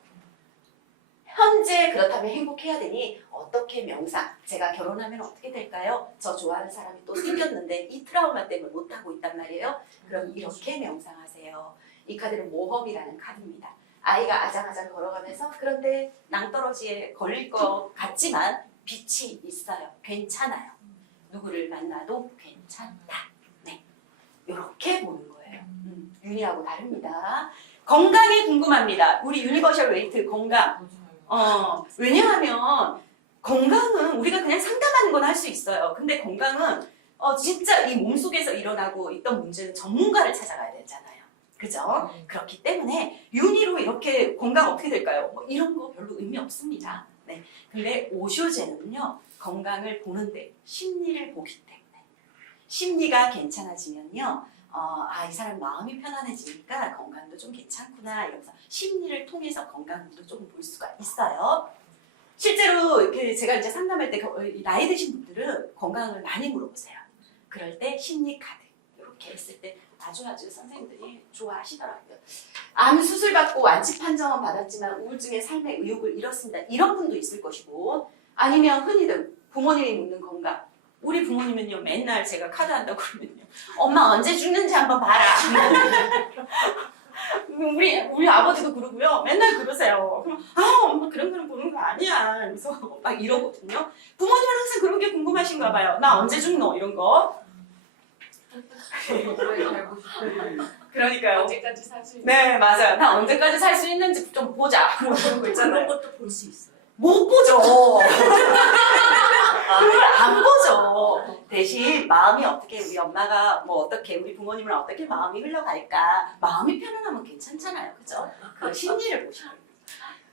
현재 그렇다면 행복해야 되니 어떻게 명상, 제가 결혼하면 어떻게 될까요? 저 좋아하는 사람이 또 생겼는데 이 트라우마 때문에 못하고 있단 말이에요. 그럼 이렇게 명상하세요. 이 카드는 모험이라는 카드입니다. 아이가 아장아장 걸어가면서 그런데 낭떠러지에 걸릴 것 같지만 빛이 있어요. 괜찮아요. 누구를 만나도 괜찮다. 네, 이렇게 보는 거예요. 윤희하고 다릅니다. 건강이 궁금합니다. 우리 유니버셜 웨이트 건강. 왜냐하면 건강은 우리가 그냥 상담하는 건 할 수 있어요. 근데 건강은 진짜 이 몸속에서 일어나고 있던 문제는 전문가를 찾아가야 되잖아요. 그죠? 그렇기 때문에 윤희로 이렇게 건강 어떻게 될까요? 뭐 이런 거 별로 의미 없습니다. 네. 근데 오쇼제는요, 건강을 보는데 심리를 보기 때문에 심리가 괜찮아지면요, 이 사람 마음이 편안해지니까 건강도 좀 괜찮구나 이러면서 심리를 통해서 건강도 조금 볼 수가 있어요. 실제로 이렇게 제가 이제 상담할 때 나이 드신 분들은 건강을 많이 물어보세요. 그럴 때 심리 카드 이렇게 했을 때 아주 선생님들이 좋아하시더라고요. 암 수술 받고 완치 판정은 받았지만 우울증의 삶의 의욕을 잃었습니다. 이런 분도 있을 것이고, 아니면 흔히들 부모님이 묻는 건강. 우리 부모님은요, 맨날 제가 카드 한다고 그러면요, 엄마 언제 죽는지 한번 봐라. 우리 아버지도 그러고요. 맨날 그러세요. 그럼 엄마 그런 거는 보는 거 아니야. 그래서 막 이러거든요. 부모님은 항상 그런 게 궁금하신가 봐요. 나 언제 죽노? 이런 거. 그러니까요. 언제까지 살 수 있는? 네, 맞아요. 나 언제까지 살 수 있는지 좀 보자. 그런 거 있잖아요. 그런 것도 볼 수 있어요. 못 보죠. 그걸 안 보죠. 대신 마음이 어떻게, 우리 엄마가 뭐 어떻게, 우리 부모님은 어떻게 마음이 흘러갈까. 마음이 편안하면 괜찮잖아요. 그죠? 그 심리를 보시는 거예요.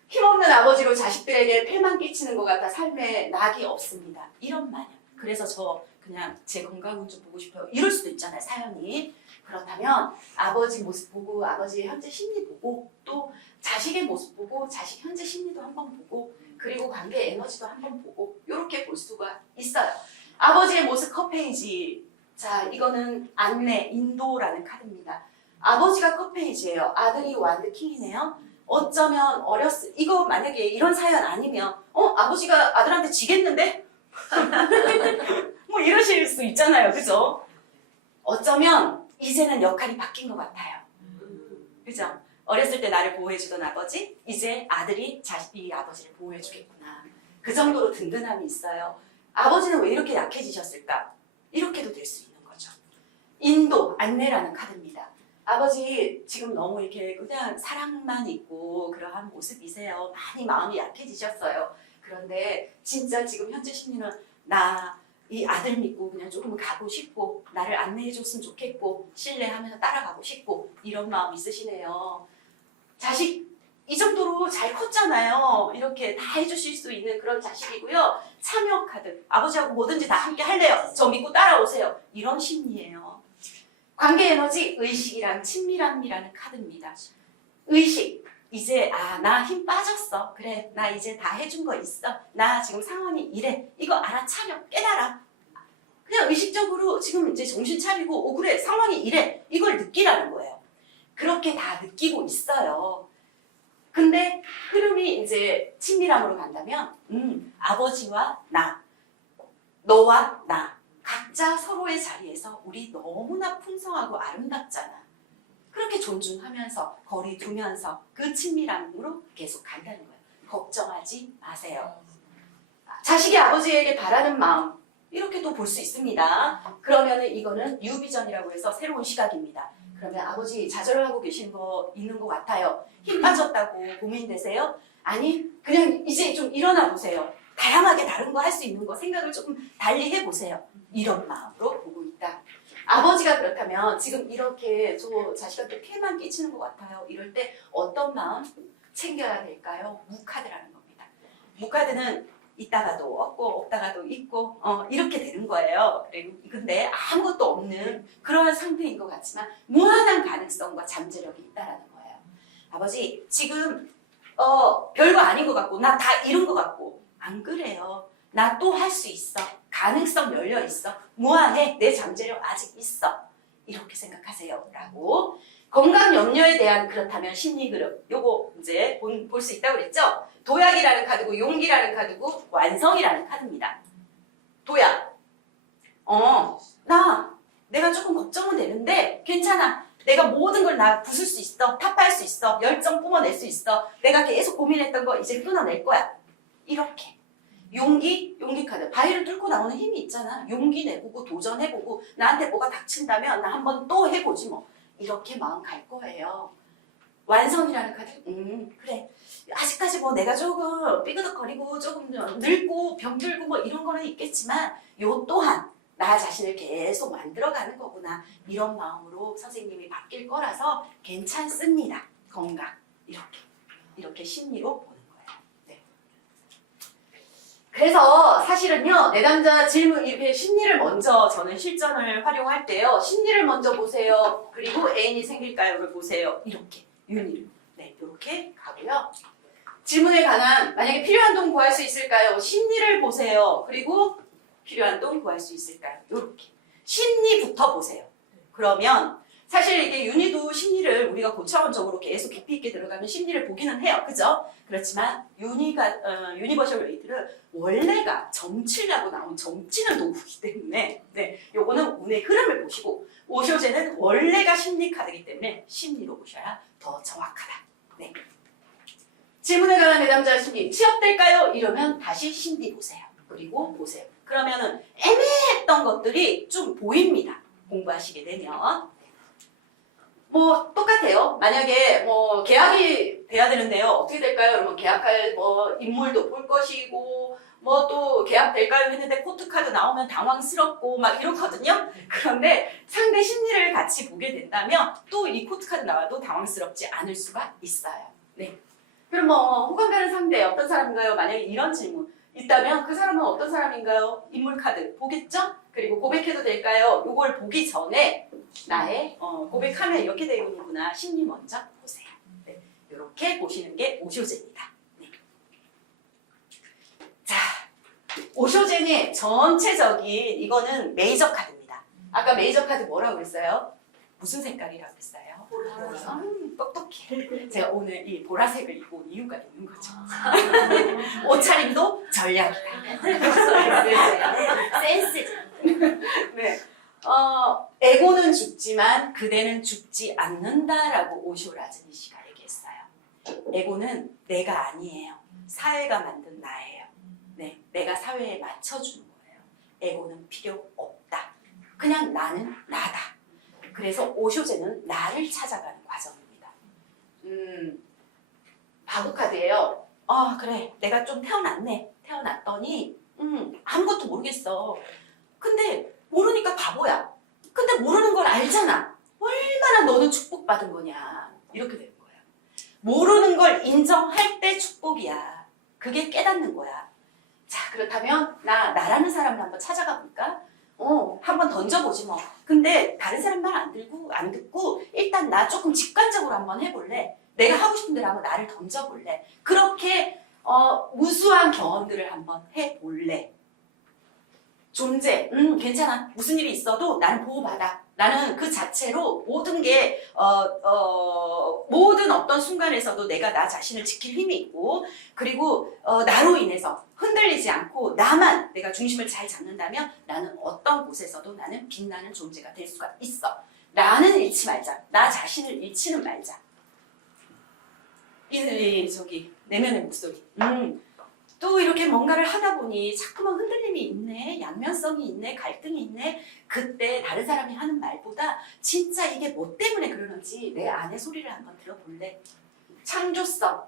힘없는 아버지로 자식들에게 폐만 끼치는 것 같아 삶에 낙이 없습니다. 이런 마냥. 그래서 저 그냥 제 건강을 좀 보고 싶어요. 이럴 수도 있잖아요, 사연이. 그렇다면 아버지 모습 보고, 아버지의 현재 심리 보고, 또 자식의 모습 보고, 자식 현재 심리도 한번 보고, 그리고 관계 에너지도 한번 보고, 이렇게 볼 수가 있어요. 아버지의 모습 컷 페이지. 자, 이거는 안내, 인도라는 카드입니다. 아버지가 컷 페이지예요. 아들이 완드 킹이네요. 어쩌면 이거 만약에 이런 사연 아니면, 아버지가 아들한테 지겠는데? 뭐 이러실 수 있잖아요. 그죠? 어쩌면 이제는 역할이 바뀐 것 같아요. 그죠? 어렸을 때 나를 보호해주던 아버지, 이제 아들이 이 아버지를 보호해주겠구나. 그 정도로 든든함이 있어요. 아버지는 왜 이렇게 약해지셨을까? 이렇게도 될 수 있는 거죠. 인도, 안내라는 카드입니다. 아버지 지금 너무 이렇게 그냥 사랑만 있고 그러한 모습이세요. 많이 마음이 약해지셨어요. 그런데 진짜 지금 현재 심리는 이 아들 믿고 그냥 조금 가고 싶고, 나를 안내해줬으면 좋겠고, 신뢰하면서 따라가고 싶고, 이런 마음 있으시네요. 자식 이 정도로 잘 컸잖아요. 이렇게 다 해주실 수 있는 그런 자식이고요. 참여 카드. 아버지하고 뭐든지 다 함께 할래요. 저 믿고 따라오세요. 이런 심리예요. 관계 에너지, 의식이랑 친밀함이라는 카드입니다. 의식. 이제 나 힘 빠졌어. 그래, 나 이제 다 해준 거 있어. 나 지금 상황이 이래. 이거 알아차려. 깨달아. 그냥 의식적으로 지금 이제 정신 차리고 그래, 상황이 이래. 이걸 느끼라는 거예요. 그렇게 다 느끼고 있어요. 근데 흐름이 이제 친밀함으로 간다면 아버지와 너와 나 각자 서로의 자리에서 우리 너무나 풍성하고 아름답잖아. 그렇게 존중하면서 거리 두면서 그 친밀함으로 계속 간다는 거예요. 걱정하지 마세요. 자식이 아버지에게 바라는 마음, 이렇게 또 볼 수 있습니다. 그러면은 이거는 뉴비전이라고 해서 새로운 시각입니다. 그러면 아버지 좌절하고 계신 거 있는 것 같아요. 힘 빠졌다고 고민되세요? 아니, 그냥 이제 좀 일어나 보세요. 다양하게 다른 거 할 수 있는 거 생각을 조금 달리 해보세요. 이런 마음으로 보고 있다. 아버지가 그렇다면 지금 이렇게 저 자식한테 피해만 끼치는 것 같아요. 이럴 때 어떤 마음 챙겨야 될까요? 무카드라는 겁니다. 무카드는 있다가도 없고 없다가도 있고 이렇게 되는 거예요. 근데 아무것도 없는 그러한 상태인 것 같지만 무한한 가능성과 잠재력이 있다라는 거예요. 아버지 지금 별거 아닌 것 같고 나 다 잃은 것 같고 안 그래요. 나 또 할 수 있어. 가능성 열려 있어. 무한해. 내 잠재력 아직 있어. 이렇게 생각하세요. 라고. 건강 염려에 대한 그렇다면 심리 그룹. 요거 이제 볼 수 있다고 그랬죠? 도약이라는 카드고 용기라는 카드고 완성이라는 카드입니다. 도약. 내가 조금 걱정은 되는데 괜찮아. 내가 모든 걸 나 부술 수 있어. 타파할 수 있어. 열정 뿜어낼 수 있어. 내가 계속 고민했던 거 이제 끊어낼 거야. 이렇게. 용기 카드. 바위를 뚫고 나오는 힘이 있잖아. 용기 내보고 도전해보고 나한테 뭐가 닥친다면 나 한번 또 해보지 뭐. 이렇게 마음 갈 거예요. 완성이라는 카드. 그래. 아직까지 뭐 내가 조금 삐그덕거리고 조금 늙고 병들고 뭐 이런 거는 있겠지만 요 또한 나 자신을 계속 만들어가는 거구나. 이런 마음으로 선생님이 바뀔 거라서 괜찮습니다. 건강. 이렇게 심리로 보는 거예요. 네. 그래서 사실은요, 내담자 질문, 이렇게 심리를 먼저 저는 실전을 활용할 때요, 심리를 먼저 보세요. 그리고 애인이 생길까요를 보세요. 이렇게, 윤희를. 네, 이렇게 가고요. 질문에 관한, 만약에 필요한 돈 구할 수 있을까요? 심리를 보세요. 그리고 필요한 돈 구할 수 있을까요? 이렇게. 심리부터 보세요. 그러면 사실 이게 윤희도 심리를 우리가 고차원적으로 계속 깊이 있게 들어가면 심리를 보기는 해요. 그죠? 그렇지만 유니버셜 레이드는 원래가 점치라고 나온 점치는 도구이기 때문에 네, 요거는 운의 흐름을 보시고 오쇼제는 원래가 심리 카드이기 때문에 심리로 보셔야 더 정확하다. 네. 질문에 관한 내담자 심리 취업될까요? 이러면 다시 심리 보세요. 그리고 보세요. 그러면은 애매했던 것들이 좀 보입니다. 공부하시게 되면. 뭐 똑같아요. 만약에 뭐 계약이 돼야 되는데요. 어떻게 될까요? 그러면 계약할 뭐 인물도 볼 것이고 뭐 또 계약될까요? 했는데 코트카드 나오면 당황스럽고 막 이렇거든요. 그런데 상대 심리를 같이 보게 된다면 또 이 코트카드 나와도 당황스럽지 않을 수가 있어요. 네. 그럼 뭐 호감 가는 상대 어떤 사람인가요? 만약에 이런 질문 있다면 그 사람은 어떤 사람인가요? 인물 카드 보겠죠? 그리고 고백해도 될까요? 이걸 보기 전에 나의 고백하면 이렇게 되는구나 심리 먼저 보세요. 네, 이렇게 보시는 게 오쇼제입니다. 네. 자, 오쇼제의 전체적인 이거는 메이저 카드입니다. 아까 메이저 카드 뭐라고 그랬어요? 무슨 색깔이라고 그랬어요? 똑똑해. 제가 오늘 이 보라색을 입고 온 이유가 있는 거죠. 옷차림도 전략이다. 센스죠. 네. 에고는 죽지만 그대는 죽지 않는다라고 오쇼 라즈니 씨가 얘기했어요. 에고는 내가 아니에요. 사회가 만든 나예요. 네, 내가 사회에 맞춰주는 거예요. 에고는 필요 없다. 그냥 나는 나다. 그래서 오쇼제는 나를 찾아가는 과정입니다. 바보 카드예요. 그래. 내가 좀 태어났네. 태어났더니 아무것도 모르겠어. 근데 모르니까 바보야. 근데 모르는 걸 알잖아. 얼마나 너는 축복받은 거냐. 이렇게 되는 거예요. 모르는 걸 인정할 때 축복이야. 그게 깨닫는 거야. 자, 그렇다면 나라는 사람을 한번 찾아가 볼까? 한번 던져보지 뭐. 근데 다른 사람 말 안 듣고 일단 나 조금 직관적으로 한번 해볼래. 내가 하고 싶은 대로 한번 나를 던져볼래. 그렇게 무수한 경험들을 한번 해볼래. 존재, 괜찮아. 무슨 일이 있어도 나는 보호받아. 나는 그 자체로 모든 게 모든 어떤 순간에서도 내가 나 자신을 지킬 힘이 있고 그리고 나로 인해서 흔들리지 않고 나만 내가 중심을 잘 잡는다면 나는 어떤 곳에서도 나는 빛나는 존재가 될 수가 있어. 나는 잃지 말자. 나 자신을 잃지는 말자. 저기 내면의 목소리. 또 이렇게 뭔가를 하다 보니 자꾸만 흔들림이 있네, 양면성이 있네, 갈등이 있네. 그때 다른 사람이 하는 말보다 진짜 이게 뭐 때문에 그러는지 내 안의 소리를 한번 들어볼래. 창조성,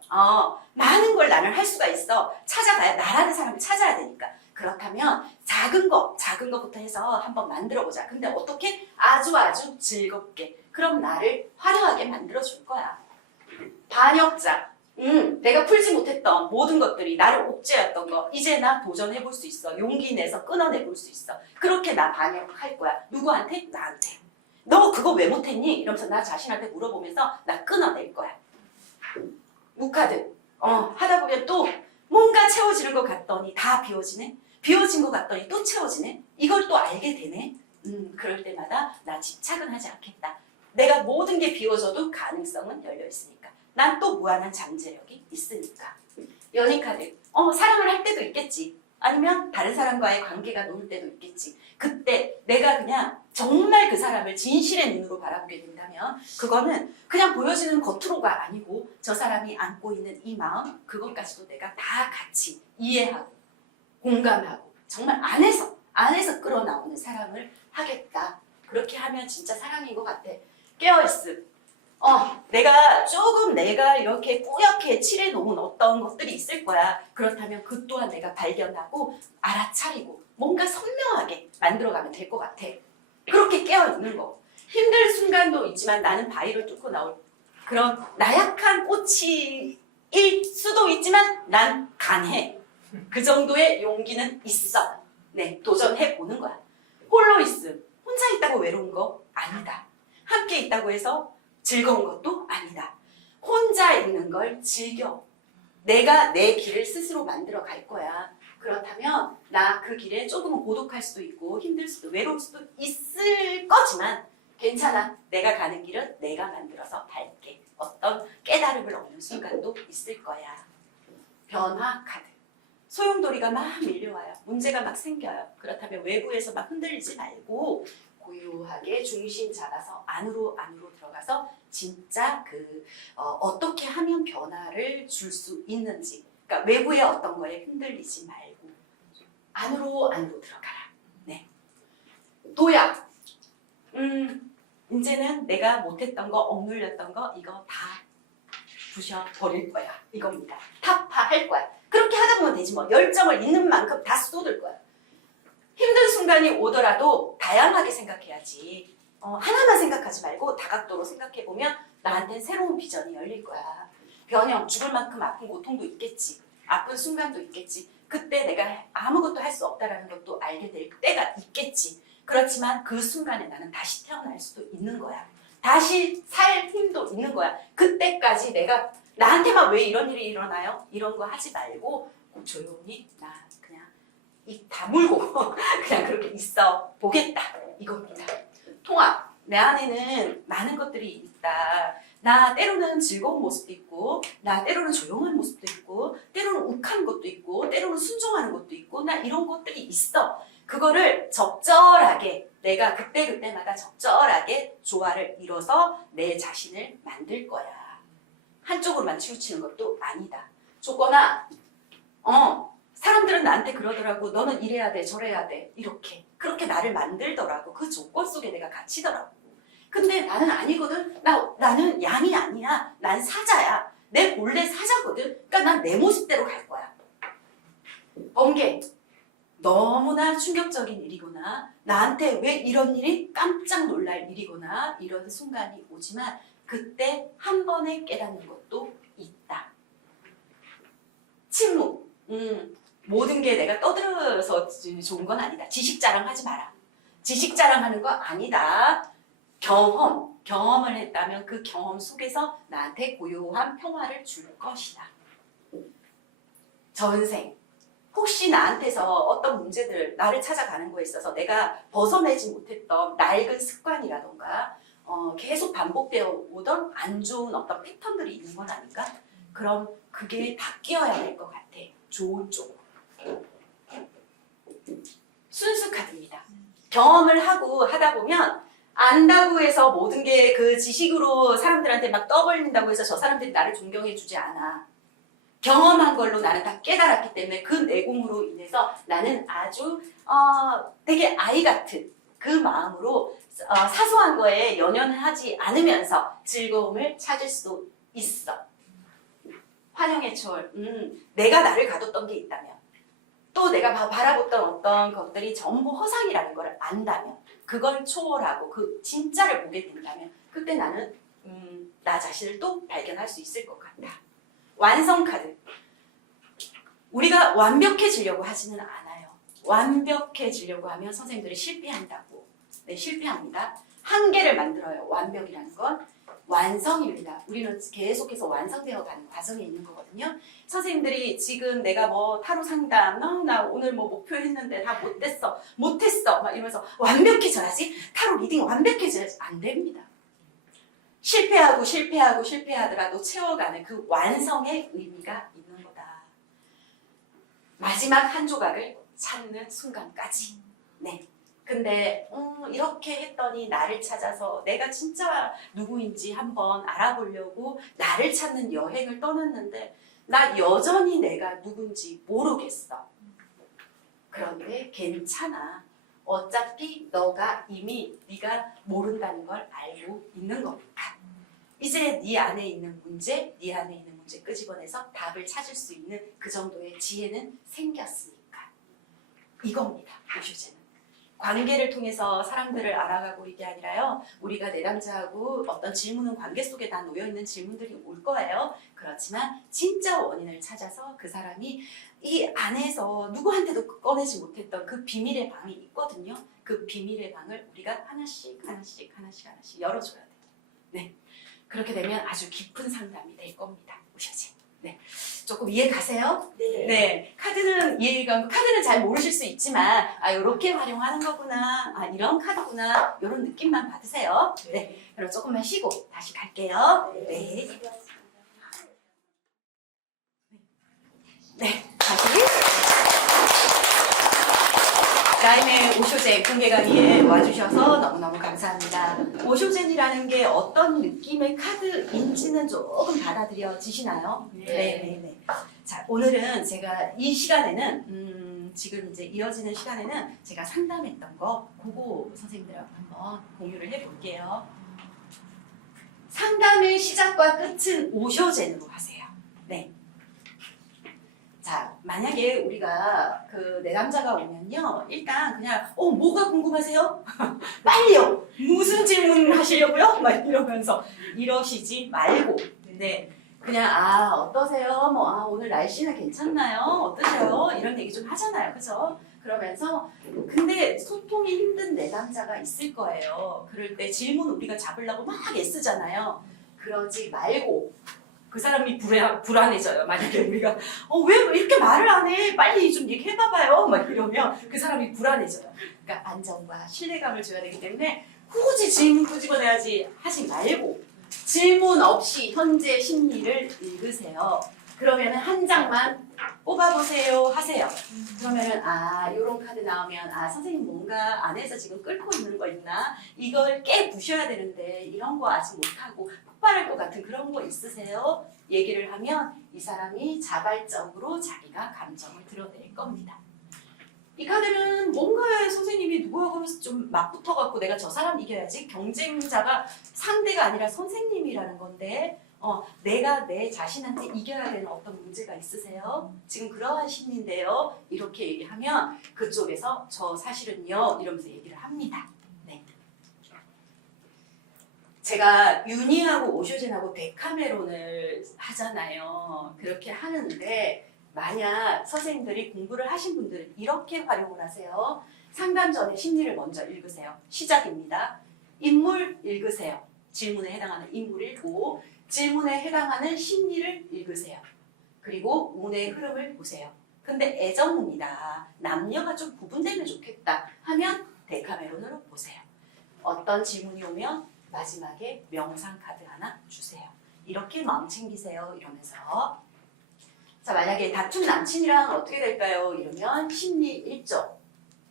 많은 걸 나는 할 수가 있어. 찾아가야, 나라는 사람을 찾아야 되니까. 그렇다면 작은 것부터 해서 한번 만들어보자. 근데 어떻게? 아주 즐겁게. 그럼 나를 화려하게 만들어줄 거야. 반역자. 내가 풀지 못했던 모든 것들이 나를 옥죄였던 거 이제 나 도전해볼 수 있어. 용기 내서 끊어내볼 수 있어. 그렇게 나 반역할 거야. 누구한테? 나한테. 너 그거 왜 못했니? 이러면서 나 자신한테 물어보면서 나 끊어낼 거야. 무카드. 하다 보면 또 뭔가 채워지는 것 같더니 다 비워지네. 비워진 것 같더니 또 채워지네. 이걸 또 알게 되네. 그럴 때마다 나 집착은 하지 않겠다. 내가 모든 게 비워져도 가능성은 열려 있으니까. 난 또 무한한 잠재력이 있으니까. 연인 카드. 사랑을 할 때도 있겠지. 아니면 다른 사람과의 관계가 놓을 때도 있겠지. 그때 내가 그냥 정말 그 사람을 진실의 눈으로 바라보게 된다면 그거는 그냥 보여지는 겉으로가 아니고 저 사람이 안고 있는 이 마음 그것까지도 내가 다 같이 이해하고 공감하고 정말 안에서 끌어나오는 사랑을 하겠다. 그렇게 하면 진짜 사랑인 것 같아. 깨어있음. 내가 이렇게 뿌옇게 칠해놓은 어떤 것들이 있을 거야. 그렇다면 그 또한 내가 발견하고 알아차리고 뭔가 선명하게 만들어가면 될 것 같아. 그렇게 깨어있는 거. 힘들 순간도 있지만 나는 바위를 뚫고 나올 그런 나약한 꽃이 일 수도 있지만 난 강해. 그 정도의 용기는 있어. 네, 도전해보는 거야. 홀로 있음. 혼자 있다고 외로운 거 아니다. 함께 있다고 해서 즐거운 것도 아니다. 혼자 있는 걸 즐겨. 내가 내 길을 스스로 만들어 갈 거야. 그렇다면 나 그 길에 조금은 고독할 수도 있고 힘들 수도 외로울 수도 있을 거지만 괜찮아. 내가 가는 길은 내가 만들어서 갈게. 어떤 깨달음을 얻는 순간도 있을 거야. 변화 카드. 소용돌이가 막 밀려와요. 문제가 막 생겨요. 그렇다면 외부에서 막 흔들리지 말고 고요하게 중심 잡아서 안으로 들어가서 진짜 어떻게 하면 변화를 줄 수 있는지. 그러니까 외부의 어떤 거에 흔들리지 말고 안으로 들어가라. 네. 도약. 이제는 내가 못했던 거, 억눌렸던 거 이거 다 부셔버릴 거야. 이겁니다. 타파할 거야. 그렇게 하다 보면 되지 뭐. 열정을 있는 만큼 다 쏟을 거야. 힘든 순간이 오더라도 다양하게 생각해야지. 하나만 생각하지 말고 다각도로 생각해보면 나한테는 새로운 비전이 열릴 거야. 변형, 죽을 만큼 아픈 고통도 있겠지. 아픈 순간도 있겠지. 그때 내가 아무것도 할 수 없다는 것도 알게 될 때가 있겠지. 그렇지만 그 순간에 나는 다시 태어날 수도 있는 거야. 다시 살 힘도 있는 거야. 그때까지 내가 나한테만 왜 이런 일이 일어나요? 이런 거 하지 말고 조용히 나 그냥 입 다물고 그냥 그렇게 있어 보겠다. 이겁니다. 통합. 내 안에는 많은 것들이 있다. 나 때로는 즐거운 모습도 있고 나 때로는 조용한 모습도 있고 때로는 욱하는 것도 있고 때로는 순종하는 것도 있고 나 이런 것들이 있어. 그거를 적절하게 내가 그때마다 적절하게 조화를 이뤄서 내 자신을 만들 거야. 한쪽으로만 치우치는 것도 아니다. 조건아, 사람들은 나한테 그러더라고. 너는 이래야 돼, 저래야 돼. 이렇게. 그렇게 나를 만들더라고. 그 조건 속에 내가 갇히더라고. 근데 나는 아니거든. 나는 양이 아니야. 난 사자야. 내 본래 사자거든. 그러니까 난 내 모습대로 갈 거야. 번개. 너무나 충격적인 일이거나 나한테 왜 이런 일이 깜짝 놀랄 일이거나 이런 순간이 오지만 그때 한 번에 깨닫는 것도 있다. 침묵. 모든 게 내가 떠들어서 좋은 건 아니다. 지식 자랑하지 마라. 지식 자랑하는 거 아니다. 경험을 했다면 그 경험 속에서 나한테 고요한 평화를 줄 것이다. 전생. 혹시 나한테서 어떤 문제들, 나를 찾아가는 거에 있어서 내가 벗어내지 못했던 낡은 습관이라던가 계속 반복되어 오던 안 좋은 어떤 패턴들이 있는 건 아닌가? 그럼 그게 바뀌어야 될 것 같아. 좋은 쪽으로. 순수 카드입니다. 경험을 하다 보면 안다고 해서 모든 게 그 지식으로 사람들한테 막 떠벌린다고 해서 저 사람들이 나를 존경해 주지 않아. 경험한 걸로 나는 다 깨달았기 때문에 그 내공으로 인해서 나는 아주 되게 아이 같은 그 마음으로 사소한 거에 연연하지 않으면서 즐거움을 찾을 수도 있어. 환영의 초월. 내가 나를 가뒀던 게 있다면 또 내가 바라봤던 어떤 것들이 전부 허상이라는 걸 안다면 그걸 초월하고 그 진짜를 보게 된다면 그때 나는 나 자신을 또 발견할 수 있을 것 같다. 완성 카드. 우리가 완벽해지려고 하지는 않아요. 완벽해지려고 하면 선생님들이 실패한다고. 네, 실패합니다. 한계를 만들어요. 완벽이라는 건 완성입니다. 우리는 계속해서 완성되어 가는 과정에 있는 거거든요. 선생님들이 지금 내가 뭐 타로 상담, 나 오늘 뭐 목표 했는데 다 못했어 막 이러면서 완벽해져야지. 타로 리딩 완벽해져야지. 안 됩니다. 실패하더라도 채워가는 그 완성의 의미가 있는 거다. 마지막 한 조각을 찾는 순간까지. 네. 근데 이렇게 했더니 나를 찾아서 내가 진짜 누구인지 한번 알아보려고 나를 찾는 여행을 떠났는데 나 여전히 내가 누군지 모르겠어. 그런데 괜찮아. 어차피 너가 이미 네가 모른다는 걸 알고 있는 거니까. 이제 네 안에 있는 문제, 네 안에 있는 문제 끄집어내서 답을 찾을 수 있는 그 정도의 지혜는 생겼으니까. 이겁니다. 오쇼제는. 관계를 통해서 사람들을 알아가고 이게 아니라요. 우리가 내담자하고 어떤 질문은 관계 속에 다 놓여있는 질문들이 올 거예요. 그렇지만 진짜 원인을 찾아서 그 사람이 이 안에서 누구한테도 꺼내지 못했던 그 비밀의 방이 있거든요. 그 비밀의 방을 우리가 하나씩 열어줘야 돼요. 네. 그렇게 되면 아주 깊은 상담이 될 겁니다. 오셔지. 네. 조금 이해 가세요? 네. 네. 카드는 잘 모르실 수 있지만, 요렇게 활용하는 거구나. 이런 카드구나. 요런 느낌만 받으세요. 네. 그럼 조금만 쉬고 다시 갈게요. 네. 네. 다시. 라임의 오쇼젠 공개 강의에 와주셔서 너무너무 감사합니다. 오쇼젠이라는 게 어떤 느낌의 카드인지는 조금 받아들여지시나요? 네. 자, 오늘은 제가 이 시간에는 지금 이제 이어지는 시간에는 제가 상담했던 거 그거 선생님들하고 한번 공유를 해볼게요. 상담의 시작과 끝은 오쇼젠으로 하세요. 네. 자, 만약에 우리가 그 내담자가 오면요, 일단 그냥 뭐가 궁금하세요? 빨리요. 무슨 질문 하시려고요? 막 이러면서 이러시지 말고, 네, 그냥 어떠세요? 오늘 날씨는 괜찮나요? 어떠세요? 이런 얘기 좀 하잖아요, 그죠? 그러면서 근데 소통이 힘든 내담자가 있을 거예요. 그럴 때 질문 우리가 잡으려고 막 애쓰잖아요. 그러지 말고. 그 사람이 불안해져요. 만약에 우리가 왜 이렇게 말을 안 해? 빨리 좀 얘기해봐봐요. 막 이러면 그 사람이 불안해져요. 그러니까 안정과 신뢰감을 줘야 되기 때문에 굳이 질문 끄집어내야지 하지 말고 질문 없이 현재 심리를 읽으세요. 그러면은 한 장만 뽑아보세요 하세요. 그러면은 요런 카드 나오면 선생님 뭔가 안에서 지금 끓고 있는 거 있나? 이걸 깨부셔야 되는데 이런 거 아직 못하고 폭발할 것 같은 그런 거 있으세요? 얘기를 하면 이 사람이 자발적으로 자기가 감정을 드러낼 겁니다. 이 카드는 뭔가 선생님이 누구하고 좀 맞붙어갖고 내가 저 사람 이겨야지 경쟁자가 상대가 아니라 선생님이라는 건데 내가 내 자신한테 이겨야 되는 어떤 문제가 있으세요? 지금 그러한 심리인데요. 이렇게 얘기하면 그쪽에서 저 사실은요 이러면서 얘기를 합니다. 네. 제가 유니하고 오쇼젠하고 데카메론을 하잖아요. 그렇게 하는데 만약 선생님들이 공부를 하신 분들은 이렇게 활용을 하세요. 상담 전에 심리를 먼저 읽으세요. 시작입니다. 인물 읽으세요. 질문에 해당하는 인물 읽고 질문에 해당하는 심리를 읽으세요. 그리고 운의 흐름을 보세요. 근데 애정운이다. 남녀가 좀 구분되면 좋겠다 하면 데카메론으로 보세요. 어떤 질문이 오면 마지막에 명상 카드 하나 주세요. 이렇게 마음 챙기세요. 이러면서 자, 만약에 다툰 남친이랑 어떻게 될까요? 이러면 심리 1조.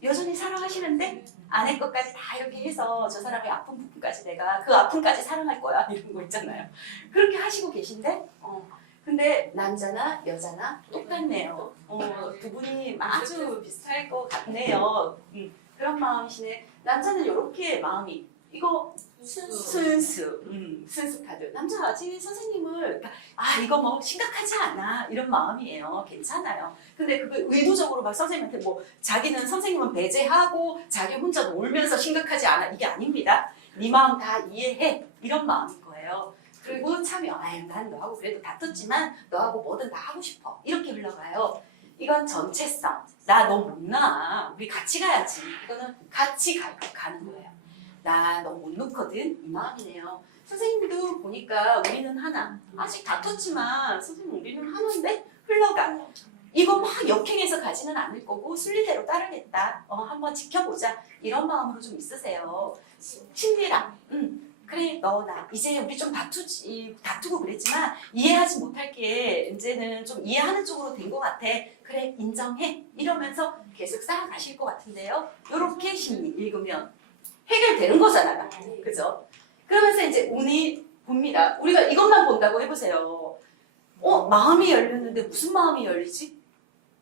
여전히 사랑하시는데 아내 것까지 다 이렇게 해서 저 사람의 아픈 부분까지 내가 그 아픔까지 사랑할 거야 이런 거 있잖아요. 그렇게 하시고 계신데 근데 남자나 여자나 똑같네요. 두 분이 아주 비슷할 것 같네요. 그런 마음이시네. 남자는 이렇게 마음이 이거 순수 카드. 남자 아직 선생님을 이거 뭐 심각하지 않아 이런 마음이에요. 괜찮아요. 근데 그거 의도적으로 막 선생님한테 자기는 선생님은 배제하고 자기 혼자 놀면서 심각하지 않아 이게 아닙니다. 네 마음 다 이해해 이런 마음인 거예요. 그리고 참여. 난 너하고 그래도 다퉜지만 너하고 뭐든 다 하고 싶어 이렇게 흘러가요. 이건 전체성. 나 너 못 나. 우리 같이 가야지. 이거는 같이 가는 거예요. 나 너 못 놓거든 이 마음이네요. 선생님도 보니까 우리는 하나. 아직 다퉜지만 선생님 우리는 하나인데 흘러가. 이거 막 역행해서 가지는 않을 거고 순리대로 따르겠다. 한번 지켜보자. 이런 마음으로 좀 있으세요. 심리랑. 그래 너 나 이제 우리 좀 다투고 그랬지만 이해하지 못할 게 이제는 좀 이해하는 쪽으로 된 것 같아. 그래 인정해. 이러면서 계속 쌓아가실 것 같은데요. 이렇게 심리 읽으면 해결되는 거잖아. 그죠? 그러면서 이제 운이 봅니다. 우리가 이것만 본다고 해보세요. 마음이 열렸는데 무슨 마음이 열리지?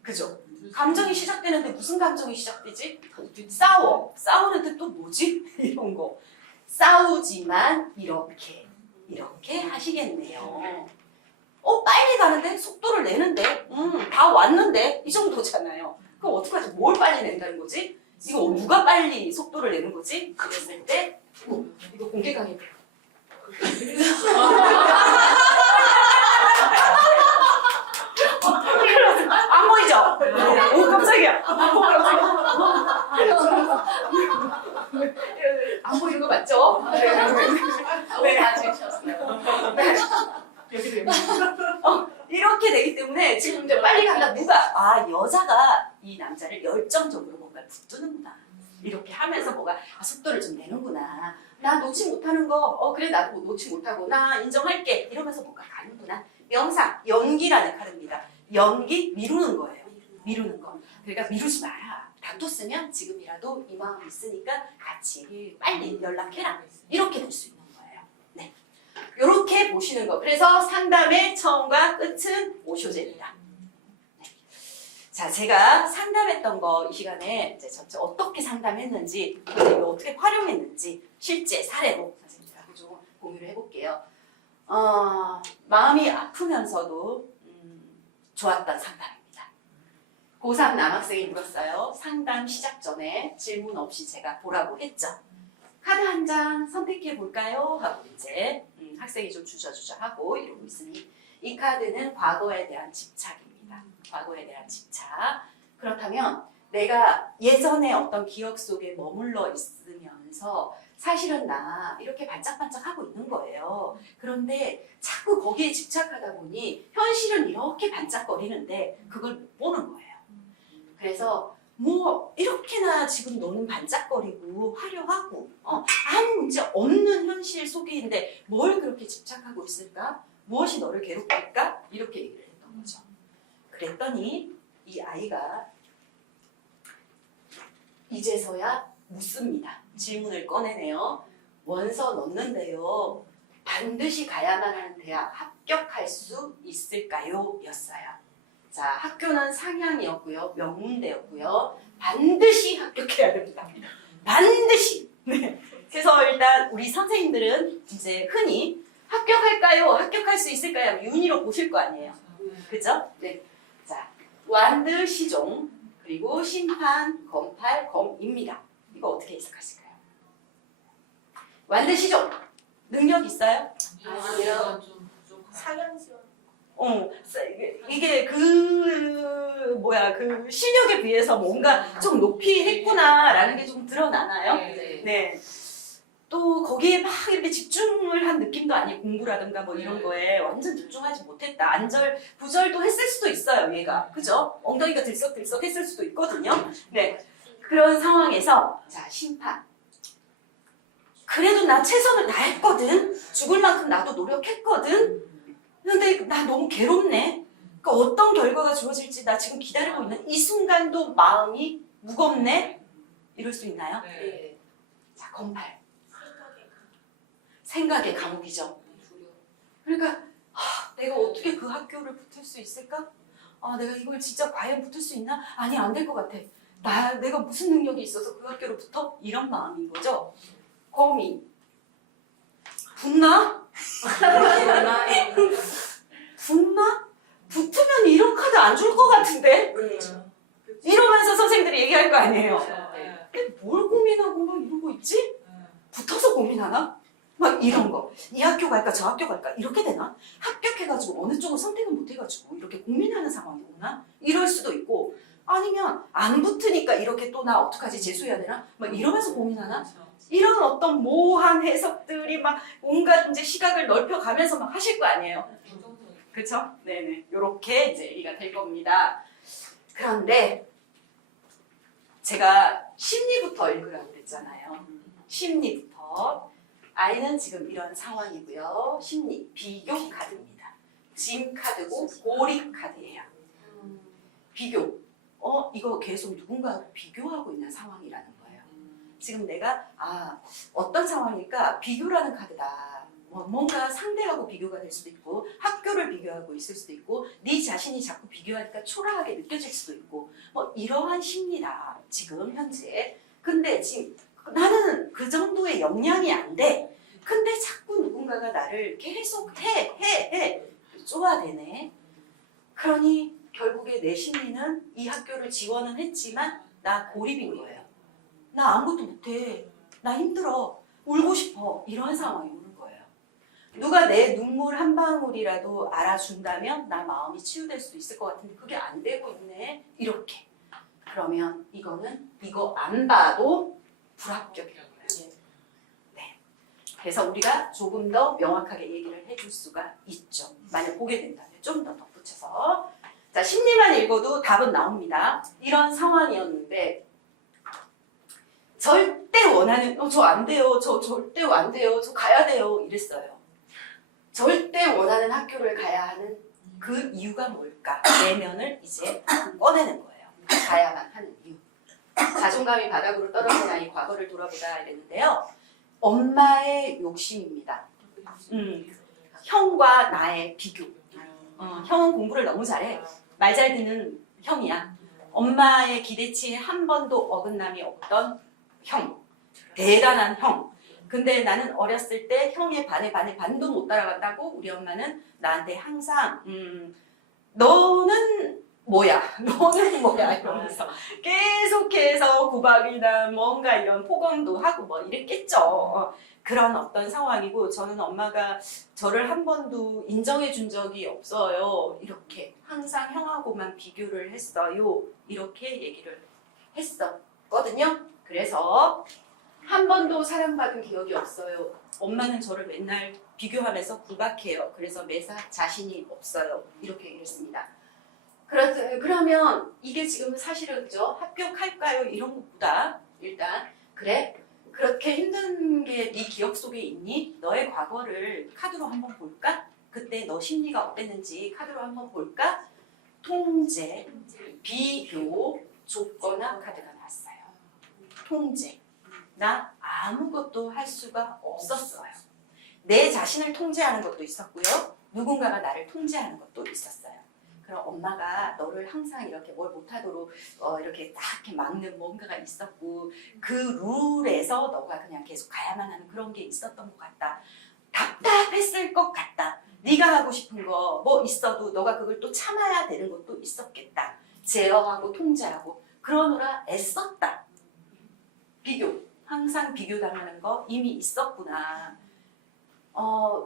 그죠? 감정이 시작되는데 무슨 감정이 시작되지? 싸우는데 또 뭐지? 이런 거. 싸우지만 이렇게 이렇게 하시겠네요. 빨리 가는데? 속도를 내는데? 다 왔는데? 이 정도잖아요. 그럼 어떡하지? 뭘 빨리 낸다는 거지? 이거 누가 빨리 속도를 내는 거지? 그랬을 때 이거 공개 강의 안 보이죠? 오 깜짝이야. 안 보이는 거 맞죠? 네. 다 주셨어요. 이렇게 되기 때문에 지금 이제 빨리 간다. 누가 여자가 이 남자를 열정적으로 뭔가 붙드는구나. 이렇게 하면서 뭐가 속도를 좀 내는구나. 나 놓지 못하는 거 그래 나도 놓지 못하고 나 인정할게 이러면서 뭔가 가는구나. 명상 연기라는 카드입니다. 연기 미루는 거예요. 미루는 거. 그러니까 미루지 마라. 다퉜으면 지금이라도 이 마음이 있으니까 같이 빨리 연락해라. 이렇게 될 수 있는 거예요. 네. 이렇게 보시는 거. 그래서 상담의 처음과 끝은 오쇼제입니다. 네. 자, 제가 상담했던 거 이 시간에 이제 전체 어떻게 상담했는지, 선생님이 어떻게 활용했는지 실제 사례로 선생님들하고 좀 공유를 해볼게요. 마음이 아프면서도 좋았던 상담입니다. 고3 남학생이 물었어요. 상담 시작 전에 질문 없이 제가 보라고 했죠. 카드 한 장 선택해 볼까요? 하고 이제 학생이 좀 주저주저 하고 이러고 있으니 이 카드는 과거에 대한 집착입니다. 과거에 대한 집착. 그렇다면 내가 예전에 어떤 기억 속에 머물러 있으면서 사실은 나 이렇게 반짝반짝 하고 있는 거예요. 그런데 자꾸 거기에 집착하다 보니 현실은 이렇게 반짝거리는데 그걸 못 보는 거예요. 그래서 뭐 이렇게나 지금 너는 반짝거리고 화려하고 아무 문제 없는 현실 속에인데 뭘 그렇게 집착하고 있을까? 무엇이 너를 괴롭힐까? 이렇게 얘기를 했던 거죠. 그랬더니 이 아이가 이제서야 묻습니다. 질문을 꺼내네요. 원서 넣는데요. 반드시 가야만 하는 대학 합격할 수 있을까요? 였어요. 자, 학교는 상향이었고요. 명문대였고요. 반드시 합격해야 됩니다. 반드시! 네. 그래서 일단 우리 선생님들은 이제 흔히 합격할까요? 합격할 수 있을까요? 윤희로 보실 거 아니에요. 그죠? 네. 자, 완드 시종, 그리고 심판, 검팔, 검입니다. 이거 어떻게 해석하실까요? 완드 시종, 능력 있어요? 아니요. 좀 부족한. 상향지원. 이게 그 실력에 비해서 뭔가 좀 높이 했구나라는 게 좀 드러나나요? 네. 네. 또 거기에 막 이렇게 집중을 한 느낌도 아니고 공부라든가 뭐 이런 거에 완전 집중하지 못했다. 안절, 부절도 했을 수도 있어요, 얘가. 그죠? 엉덩이가 들썩들썩 했을 수도 있거든요. 네. 그런 상황에서, 자, 심판. 그래도 나 최선을 다했거든. 죽을 만큼 나도 노력했거든. 근데 나 너무 괴롭네. 그러니까 어떤 결과가 주어질지 나 지금 기다리고 있는 이 순간도 마음이 무겁네. 이럴 수 있나요? 네. 자, 검팔. 생각의 감옥이죠. 그러니까 내가 어떻게 그 학교를 붙을 수 있을까? 내가 이걸 진짜 과연 붙을 수 있나? 아니, 안 될 것 같아. 내가 무슨 능력이 있어서 그 학교로 붙어? 이런 마음인 거죠. 거미. 붙나? 붙나? 붙으면 이런 카드 안 줄 것 같은데? 이러면서 선생님들이 얘기할 거 아니에요. 근데 뭘 고민하고 막 이러고 있지? 붙어서 고민하나? 막 이런 거. 이 학교 갈까 저 학교 갈까 이렇게 되나? 합격해가지고 어느 쪽을 선택을 못해가지고 이렇게 고민하는 상황이 오나? 이럴 수도 있고 아니면 안 붙으니까 이렇게 또 나 어떡하지 재수해야 되나? 막 이러면서 고민하나? 이런 어떤 모호한 해석들이 막 온갖 이제 시각을 넓혀가면서 막 하실 거 아니에요. 그렇죠? 네네. 요렇게 이제 얘기가 될 겁니다. 그런데 제가 심리부터 읽으라고 그랬잖아요. 심리부터. 아이는 지금 이런 상황이고요. 심리, 비교 카드입니다. 짐 카드고 고립 카드예요. 비교. 이거 계속 누군가하고 비교하고 있는 상황이라는 거예요. 지금 내가 어떤 상황일까? 비교라는 카드다. 뭔가 상대하고 비교가 될 수도 있고 학교를 비교하고 있을 수도 있고 네 자신이 자꾸 비교하니까 초라하게 느껴질 수도 있고 이러한 심리다. 지금 현재. 근데 지금 나는 그 정도의 역량이 안 돼. 근데 자꾸 누군가 누군가가 나를 계속 해 쪼아대네. 그러니 결국에 내 심리는 이 학교를 지원은 했지만 나 고립인 거예요. 나 아무것도 못해. 나 힘들어. 울고 싶어. 이런 상황이 오는 거예요. 누가 내 눈물 한 방울이라도 알아준다면 나 마음이 치유될 수도 있을 것 같은데 그게 안 되고 있네. 이렇게. 그러면 이거는 이거 안 봐도 불합격이라고 해요. 네. 그래서 우리가 조금 더 명확하게 얘기를 해줄 수가 있죠. 만약 보게 된다면 좀 더 덧붙여서. 자, 심리만 읽어도 답은 나옵니다. 이런 상황이었는데 절대 원하는 저 안 돼요. 저 절대 안 돼요. 저 가야 돼요. 이랬어요. 절대 원하는 학교를 가야 하는 그 이유가 뭘까? 내면을 이제 꺼내는 거예요. 가야만 하는 이유. 자존감이 바닥으로 떨어진 아이 과거를 돌아보다 이랬는데요. 엄마의 욕심입니다. 형과 나의 비교. 형은 공부를 너무 잘해. 말 잘 듣는 형이야. 엄마의 기대치에 한 번도 어긋남이 없던 형. 대단한 형. 근데 나는 어렸을 때 형의 반도 못 따라간다고 우리 엄마는 나한테 항상 너는 뭐야? 너는 뭐야? 이러면서 계속해서 구박이나 뭔가 이런 폭언도 하고 뭐 이랬겠죠. 그런 어떤 상황이고 저는 엄마가 저를 한 번도 인정해 준 적이 없어요. 이렇게 항상 형하고만 비교를 했어요. 이렇게 얘기를 했었거든요. 그래서 한 번도 사랑받은 기억이 없어요. 엄마는 저를 맨날 비교하면서 구박해요. 그래서 매사 자신이 없어요. 이렇게 얘기했습니다. 그러면 이게 지금 사실은 그죠? 합격할까요? 이런 것보다 일단 그래? 그렇게 힘든 게 네 기억 속에 있니? 너의 과거를 카드로 한번 볼까? 그때 너 심리가 어땠는지 카드로 한번 볼까? 통제, 비교, 조건화 카드가 나왔어요. 통제. 나 아무것도 할 수가 없었어요. 내 자신을 통제하는 것도 있었고요. 누군가가 나를 통제하는 것도 있었어요. 그럼 엄마가 너를 항상 이렇게 뭘 못하도록 이렇게 딱 이렇게 막는 뭔가가 있었고 그 룰에서 너가 그냥 계속 가야만 하는 그런 게 있었던 것 같다. 답답했을 것 같다. 네가 하고 싶은 거 뭐 있어도 너가 그걸 또 참아야 되는 것도 있었겠다. 제어하고 통제하고 그러느라 애썼다. 비교. 항상 비교당하는 거 이미 있었구나.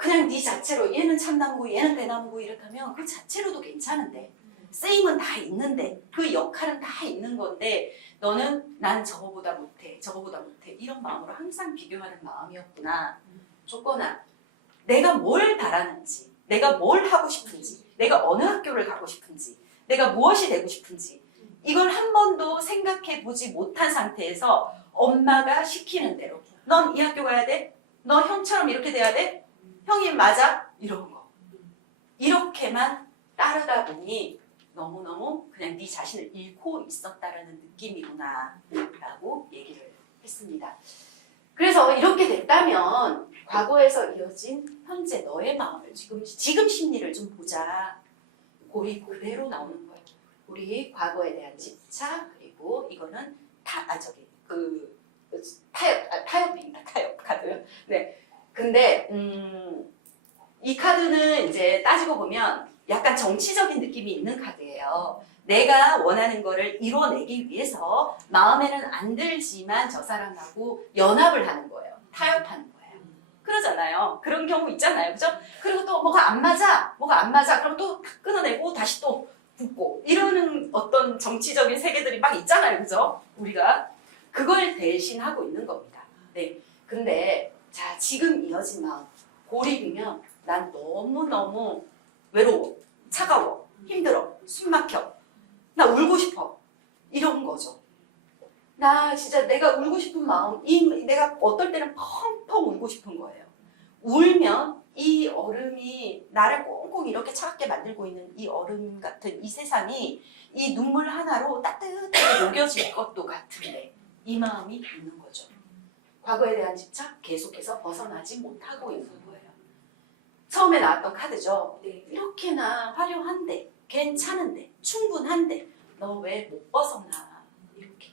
그냥 네 자체로 얘는 참나무고 얘는 대나무고 이렇다면 그 자체로도 괜찮은데 쓰임은 다 있는데 그 역할은 다 있는 건데 너는 난 저거보다 못해 이런 마음으로 항상 비교하는 마음이었구나. 조건아 내가 뭘 바라는지 내가 뭘 하고 싶은지 내가 어느 학교를 가고 싶은지 내가 무엇이 되고 싶은지 이걸 한 번도 생각해 보지 못한 상태에서 엄마가 시키는 대로 넌 이 학교 가야 돼? 너 형처럼 이렇게 돼야 돼? 형이 맞아? 이런 거. 이렇게만 따르다 보니 너무너무 그냥 네 자신을 잃고 있었다라는 느낌이구나 라고 얘기를 했습니다. 그래서 이렇게 됐다면 과거에서 이어진 현재 너의 마음을 지금 심리를 좀 보자. 고립 그대로 나오는 거예요. 우리 과거에 대한 집착 그리고 이거는 타협입니다. 타협 카드. 네. 근데 이 카드는 이제 따지고 보면 약간 정치적인 느낌이 있는 카드예요. 내가 원하는 거를 이뤄내기 위해서 마음에는 안 들지만 저 사람하고 연합을 하는 거예요. 타협하는 거예요. 그러잖아요. 그런 경우 있잖아요. 그죠? 그리고 또 뭐가 안 맞아. 그럼 또 끊어내고 다시 또 붙고 이러는 어떤 정치적인 세계들이 막 있잖아요. 그죠? 우리가 그걸 대신하고 있는 겁니다. 네. 근데 자, 지금 이어진 마음 고립이면 난 너무너무 외로워, 차가워, 힘들어, 숨 막혀, 나 울고 싶어 이런 거죠. 나 진짜 내가 울고 싶은 마음, 내가 어떨 때는 펑펑 울고 싶은 거예요. 울면 이 얼음이 나를 꽁꽁 이렇게 차갑게 만들고 있는 이 얼음 같은 이 세상이 이 눈물 하나로 따뜻하게 녹여질 것도 같은데 이 마음이 있는 거죠. 과거에 대한 집착 계속해서 벗어나지 못하고 있는 거예요. 처음에 나왔던 카드죠. 이렇게나 화려한데, 괜찮은데, 충분한데 너 왜 못 벗어나? 이렇게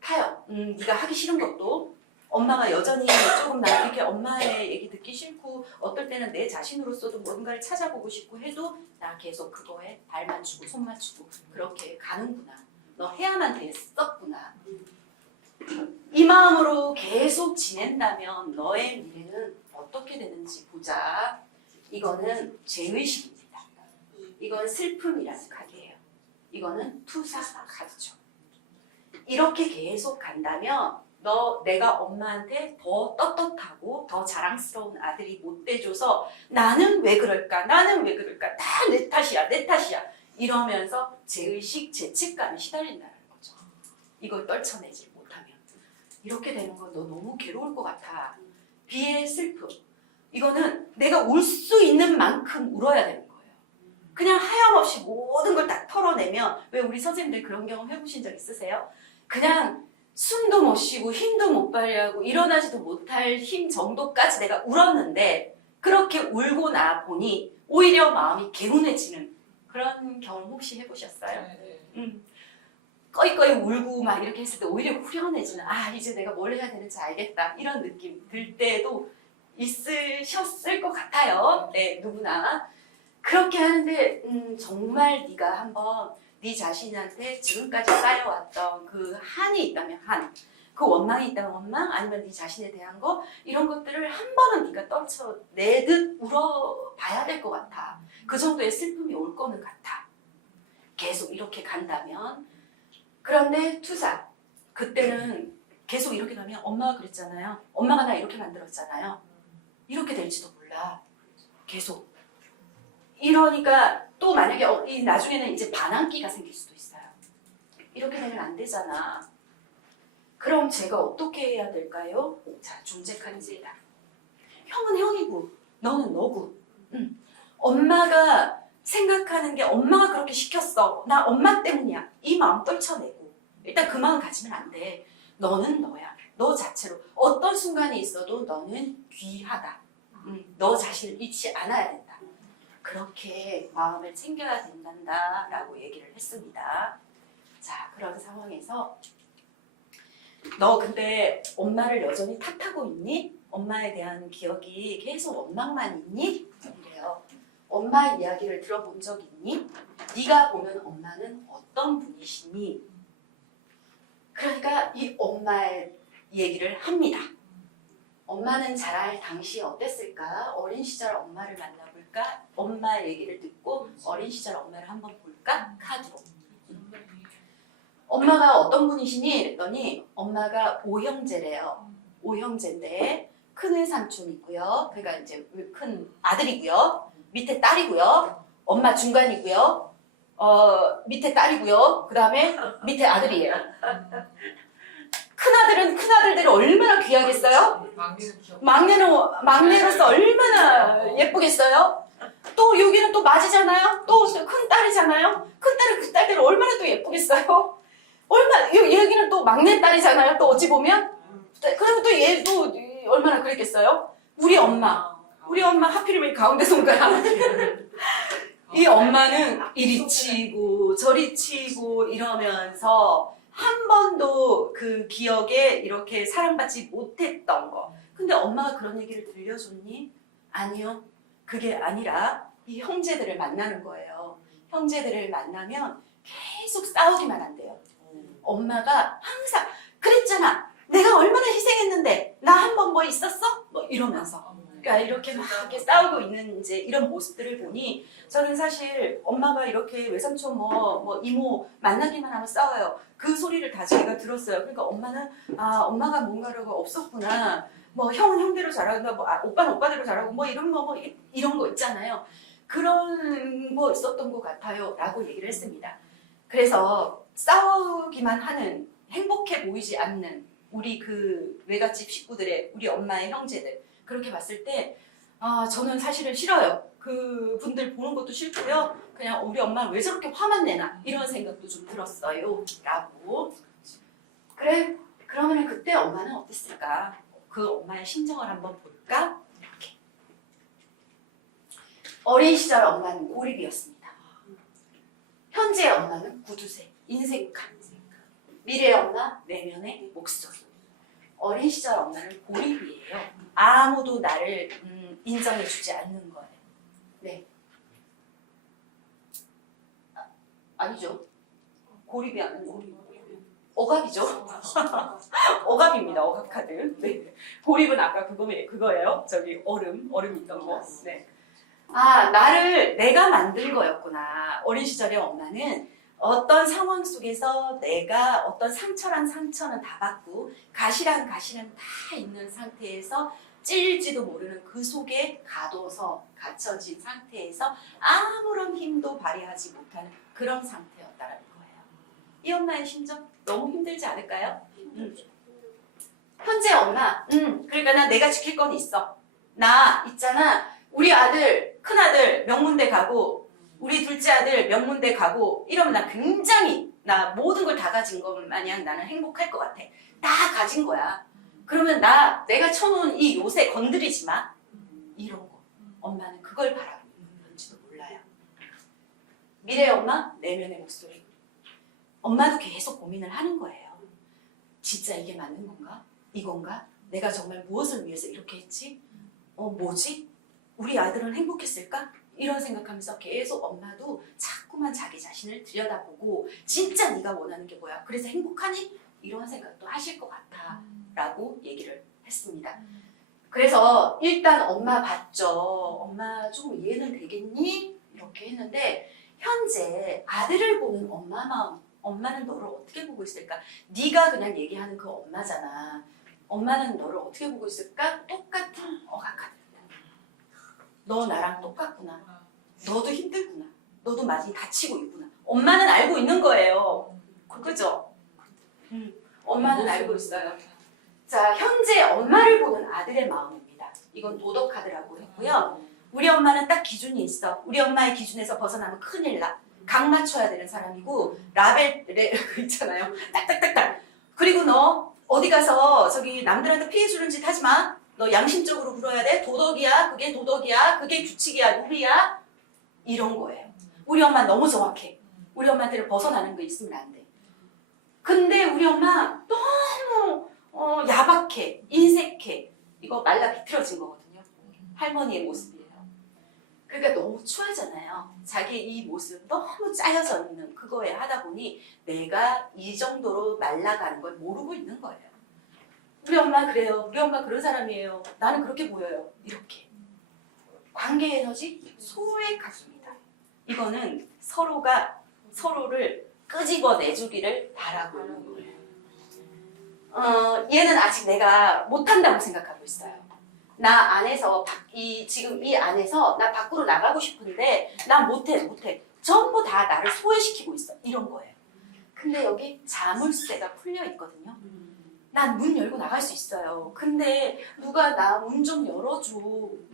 타협. 네가 하기 싫은 것도 엄마가 여전히 조금 나 이렇게 엄마의 얘기 듣기 싫고 어떨 때는 내 자신으로서도 뭔가를 찾아보고 싶고 해도 나 계속 그거에 발 맞추고 손 맞추고 그렇게 가는구나. 너 해야만 됐었구나. 이 마음으로 계속 지낸다면 너의 미래는 어떻게 되는지 보자. 이거는 죄의식입니다. 이건 슬픔이라는 카드예요. 이거는 투사 카드죠. 이렇게 계속 간다면 내가 엄마한테 더 떳떳하고 더 자랑스러운 아들이 못 돼줘서 나는 왜 그럴까? 나는 왜 그럴까? 다 내 탓이야, 내 탓이야. 이러면서 죄의식, 죄책감에 시달린다는 거죠. 이걸 떨쳐내지 못하면. 이렇게 되는 건 너 너무 괴로울 것 같아. 비의 슬픔. 이거는 내가 울 수 있는 만큼 울어야 되는 거예요. 그냥 하염없이 모든 걸 다 털어내면 왜 우리 선생님들 그런 경험 해보신 적 있으세요? 그냥 숨도 못 쉬고 힘도 못 발휘하고 일어나지도 못할 힘 정도까지 내가 울었는데 그렇게 울고 나 보니 오히려 마음이 개운해지는 그런 경험 혹시 해보셨어요? 꺼이꺼이 울고 막 이렇게 했을 때 오히려 후련해지는 이제 내가 뭘 해야 되는지 알겠다 이런 느낌 들 때도 있으셨을 것 같아요. 네, 누구나 그렇게 하는데 정말 네가 한번 네 자신한테 지금까지 쌓여왔던 그 한이 있다면 그 원망이 있다면 원망 아니면 네 자신에 대한 거 이런 것들을 한 번은 네가 떨쳐내듯 울어봐야 될 것 같아. 그 정도의 슬픔이 올 거는 같아. 계속 이렇게 간다면 그런데 투사 그때는 계속 이렇게 가면 엄마가 그랬잖아요. 엄마가 나 이렇게 만들었잖아요. 이렇게 될지도 몰라. 계속 이러니까 또 만약에 나중에는 이제 반항기가 생길 수도 있어요. 이렇게 되면 안 되잖아. 그럼 제가 어떻게 해야 될까요? 자, 존재 카드입니다. 형은 형이고 너는 너고 엄마가 생각하는 게 엄마가 그렇게 시켰어. 나 엄마 때문이야. 이 마음 떨쳐내고 일단 그 마음 가지면 안 돼. 너는 너야. 너 자체로 어떤 순간이 있어도 너는 귀하다. 너 자신을 잊지 않아야 된다. 그렇게 마음을 챙겨야 된단다 라고 얘기를 했습니다. 자, 그런 상황에서 너 근데 엄마를 여전히 탓하고 있니? 엄마에 대한 기억이 계속 원망만 있니? 이래요. 엄마 이야기를 들어본 적 있니? 네가 보는 엄마는 어떤 분이시니? 그러니까 이 엄마의 얘기를 합니다. 엄마는 자랄 당시 어땠을까? 어린 시절 엄마를 만나볼까? 엄마의 얘기를 듣고 어린 시절 엄마를 한번 볼까? 카드로. 엄마가 어떤 분이시니? 그랬더니 엄마가 5형제래요. 5형제인데 큰 외삼촌 있고요. 그러니까 이제 큰 아들이고요. 밑에 딸이고요. 엄마 중간이고요. 밑에 딸이고요. 그 다음에 밑에 아들이에요. 큰아들은 큰아들들이 얼마나 귀하겠어요? 막내로서 얼마나 예쁘겠어요? 또 여기는 또 맞이잖아요? 또 큰 딸이잖아요? 큰 딸은 그 딸대로 얼마나 또 예쁘겠어요? 여기는 또 막내 딸이잖아요? 또 어찌 보면? 그리고 또 얘도 얼마나 그랬겠어요? 우리 엄마 하필이면 가운데 손가락. 이 엄마는 이리 치고 저리 치고 이러면서 한 번도 그 기억에 이렇게 사랑받지 못했던 거. 근데 엄마가 그런 얘기를 들려줬니? 아니요. 그게 아니라 이 형제들을 만나는 거예요. 형제들을 만나면 계속 싸우기만 한대요. 엄마가 항상 그랬잖아. 내가 얼마나 희생했는데 나 한 번 뭐 있었어? 뭐 이러면서. 그러니까 이렇게 막 이렇게 싸우고 있는 이제 이런 모습들을 보니 저는 사실 엄마가 이렇게 외삼촌 뭐 이모 만나기만 하면 싸워요. 그 소리를 다 제가 들었어요. 그러니까 엄마는 엄마가 뭔가가 없었구나. 뭐 형은 형대로 잘하고 뭐 오빠는 오빠대로 잘하고 뭐 이런 거 있잖아요. 그런 거 있었던 것 같아요.라고 얘기를 했습니다. 그래서 싸우기만 하는 행복해 보이지 않는 우리 그 외갓집 식구들의 우리 엄마의 형제들 그렇게 봤을 때 저는 사실은 싫어요. 그 분들 보는 것도 싫고요. 그냥 우리 엄마는 왜 저렇게 화만 내나 이런 생각도 좀 들었어요. 라고. 그래? 그러면 그때 엄마는 어땠을까? 그 엄마의 심정을 한번 볼까? 이렇게. 어린 시절 엄마는 고립이었습니다. 현재의 엄마는 구두쇠, 인생칸. 미래의 엄마, 내면의 목소리. 어린 시절 엄마는 고립이에요. 아무도 나를 인정해주지 않는 거예요. 네. 아니죠. 고립이 아니고 억압이죠. 억압입니다. 억압 카드. 네. 고립은 아까 그거예요. 저기 얼음 있던 거. 네. 아, 나를 내가 만든 거였구나. 어린 시절의 엄마는 어떤 상황 속에서 내가 어떤 상처란 상처는 다 받고 가시란 가시는 다 있는 상태에서 찔릴지도 모르는 그 속에 가둬서 갇혀진 상태에서 아무런 힘도 발휘하지 못하는 그런 상태였다는 거예요. 이 엄마의 심정 너무 힘들지 않을까요? 현재 엄마, 그러니까 나 내가 지킬 건 있어. 나 있잖아. 우리 아들, 큰아들 명문대 가고 우리 둘째 아들 명문대 가고 이러면 나 굉장히 나 모든 걸 다 가진 것 마냥 나는 행복할 것 같아. 다 가진 거야. 그러면 내가 쳐놓은 이 요새 건드리지 마. 이런 거. 엄마는 그걸 바라고 있는 건지도 몰라요. 미래의 엄마, 내면의 목소리. 엄마도 계속 고민을 하는 거예요. 진짜 이게 맞는 건가? 이건가? 내가 정말 무엇을 위해서 이렇게 했지? 뭐지? 우리 아들은 행복했을까? 이런 생각하면서 계속 엄마도 자꾸만 자기 자신을 들여다보고 진짜 네가 원하는 게 뭐야? 그래서 행복하니? 이런 생각도 하실 것 같아 라고 얘기를 했습니다. 그래서 일단 엄마 봤죠. 엄마 좀 이해는 되겠니? 이렇게 했는데 현재 아들을 보는 엄마 마음, 엄마는 너를 어떻게 보고 있을까? 네가 그냥 얘기하는 그 엄마잖아. 엄마는 너를 어떻게 보고 있을까? 똑같은 억압. 너 나랑 똑같구나. 너도 힘들구나. 너도 많이 다치고 있구나. 엄마는 알고 있는 거예요. 그죠? 엄마는 알고 있어요. 자, 현재 엄마를 보는 아들의 마음입니다. 이건 도덕 카드라고 했고요. 우리 엄마는 딱 기준이 있어. 우리 엄마의 기준에서 벗어나면 큰일 나. 각 맞춰야 되는 사람이고 라벨 있잖아요. 딱딱딱딱. 그리고 너 어디 가서 저기 남들한테 피해 주는 짓 하지 마. 너 양심적으로 굴어야 돼. 도덕이야. 그게 도덕이야. 그게 규칙이야. 룰이야. 이런 거예요. 우리 엄마 너무 정확해. 우리 엄마한테는 벗어나는 거 있으면 안 돼. 근데 우리 엄마 너무 야박해. 인색해. 이거 말라 비틀어진 거거든요. 할머니의 모습이에요. 그러니까 너무 추하잖아요. 자기 이 모습 너무 짜여져 있는 그거에 하다 보니 내가 이 정도로 말라가는 걸 모르고 있는 거예요. 우리 엄마 그래요. 우리 엄마 그런 사람이에요. 나는 그렇게 보여요. 이렇게. 관계 에너지 소의 카드입니다. 이거는 서로가 서로를 끄집어내주기를 바라고 있는 거예요. 얘는 아직 내가 못한다고 생각하고 있어요. 나 안에서 지금 이 안에서 나 밖으로 나가고 싶은데 난 못해. 전부 다 나를 소외시키고 있어. 이런 거예요. 근데 여기 자물쇠가 풀려 있거든요. 난 문 열고 나갈 수 있어요. 근데 누가 나 문 좀 열어줘.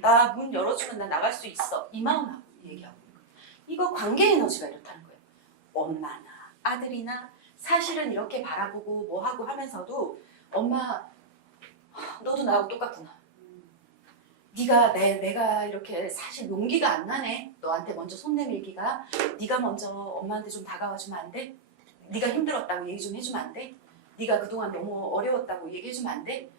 나 문 열어주면 나 나갈 수 있어. 이 마음하고 얘기하고 있는 거예요. 이거 관계 에너지가 이렇다는 거예요. 엄마나 아들이나 사실은 이렇게 바라보고 뭐하고 하면서도 엄마 너도 나하고 똑같구나. 내가 이렇게 사실 용기가 안 나네. 너한테 먼저 손 내밀기가. 네가 먼저 엄마한테 좀 다가와주면 안 돼? 네가 힘들었다고 얘기 좀 해주면 안 돼? 네가 그동안 너무 어려웠다고 얘기해주면 안 돼?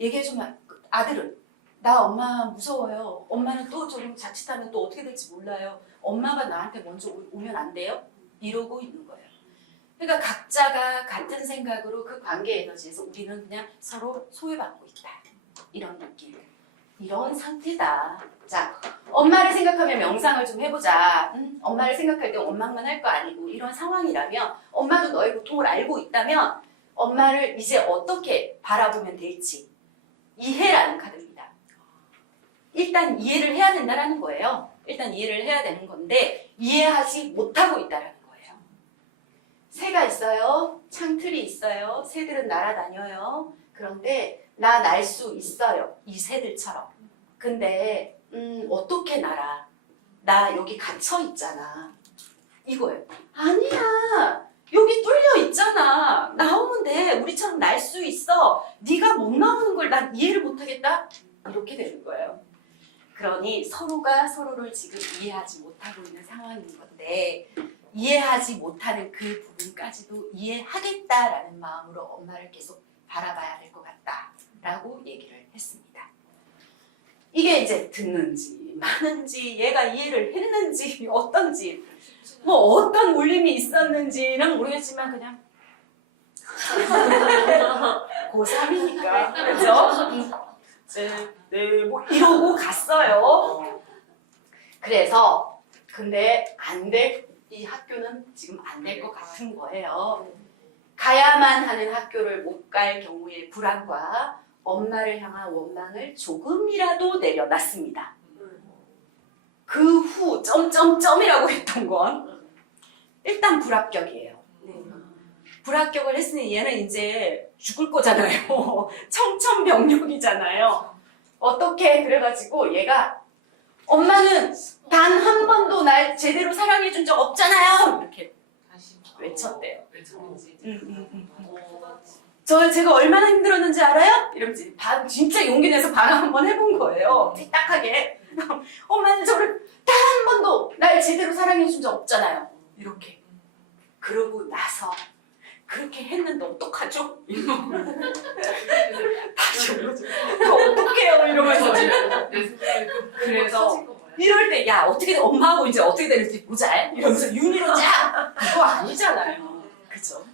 얘기해주면 아들은 나 엄마 무서워요. 엄마는 또 좀 자칫하면 또 어떻게 될지 몰라요. 엄마가 나한테 먼저 오면 안 돼요? 이러고 있는 거예요. 그러니까 각자가 같은 생각으로 그 관계 에너지에서 우리는 그냥 서로 소외받고 있다. 이런 느낌. 이런 상태다. 자, 엄마를 생각하면 명상을 좀 해보자. 엄마를 생각할 때 원망만 할 거 아니고 이런 상황이라면 엄마도 너의 고통을 알고 있다면 엄마를 이제 어떻게 바라보면 될지 이해라는 카드입니다. 일단 이해를 해야 된다는 거예요. 일단 이해를 해야 되는 건데 이해하지 못하고 있다는 거예요. 새가 있어요. 창틀이 있어요. 새들은 날아다녀요. 그런데 나 날 수 있어요. 이 새들처럼. 근데 어떻게 날아? 나 여기 갇혀 있잖아. 이거예요. 아니야. 여기 뚫려 있잖아. 나오면 돼. 우리처럼 날 수 있어. 네가 못 나오는 걸 난 이해를 못하겠다. 이렇게 되는 거예요. 그러니 서로가 서로를 지금 이해하지 못하고 있는 상황인 건데 이해하지 못하는 그 부분까지도 이해하겠다라는 마음으로 엄마를 계속 바라봐야 될 것 같다. 라고 얘기를 했습니다. 이게 이제 듣는지 마는지 얘가 이해를 했는지 어떤지 뭐 어떤 울림이 있었는지는 모르겠지만 그냥 고3이니까 그죠? 네, 뭐 이러고 갔어요. 그래서 근데 안 돼. 이 학교는 지금 안 될 것 같은 거예요. 가야만 하는 학교를 못 갈 경우의 불안과 엄마를 향한 원망을 조금이라도 내려놨습니다. 그 후 점점점이라고 했던 건 일단 불합격이에요. 불합격을 했으니 얘는 이제 죽을 거잖아요. 청천벽력이잖아요. 어떻게 그래가지고 얘가 엄마는 단 한 번도 날 제대로 사랑해준 적 없잖아요. 이렇게 외쳤대요. 제가 얼마나 힘들었는지 알아요? 이러면서 진짜 용기 내서 반항 한번 해본 거예요. 틱딱하게. 엄마는 저를 단 한 번도 날 제대로 사랑해준 적 없잖아요. 이렇게. 그러고 나서 그렇게 했는데 어떡하죠? 다시 울어줘. 어떡해요? 이러면서. 그래서 이럴 때 야 어떻게 엄마하고 이제 어떻게 되는지 보자. 이러면서 윤희로 쫙 그거 아니잖아요. 그죠?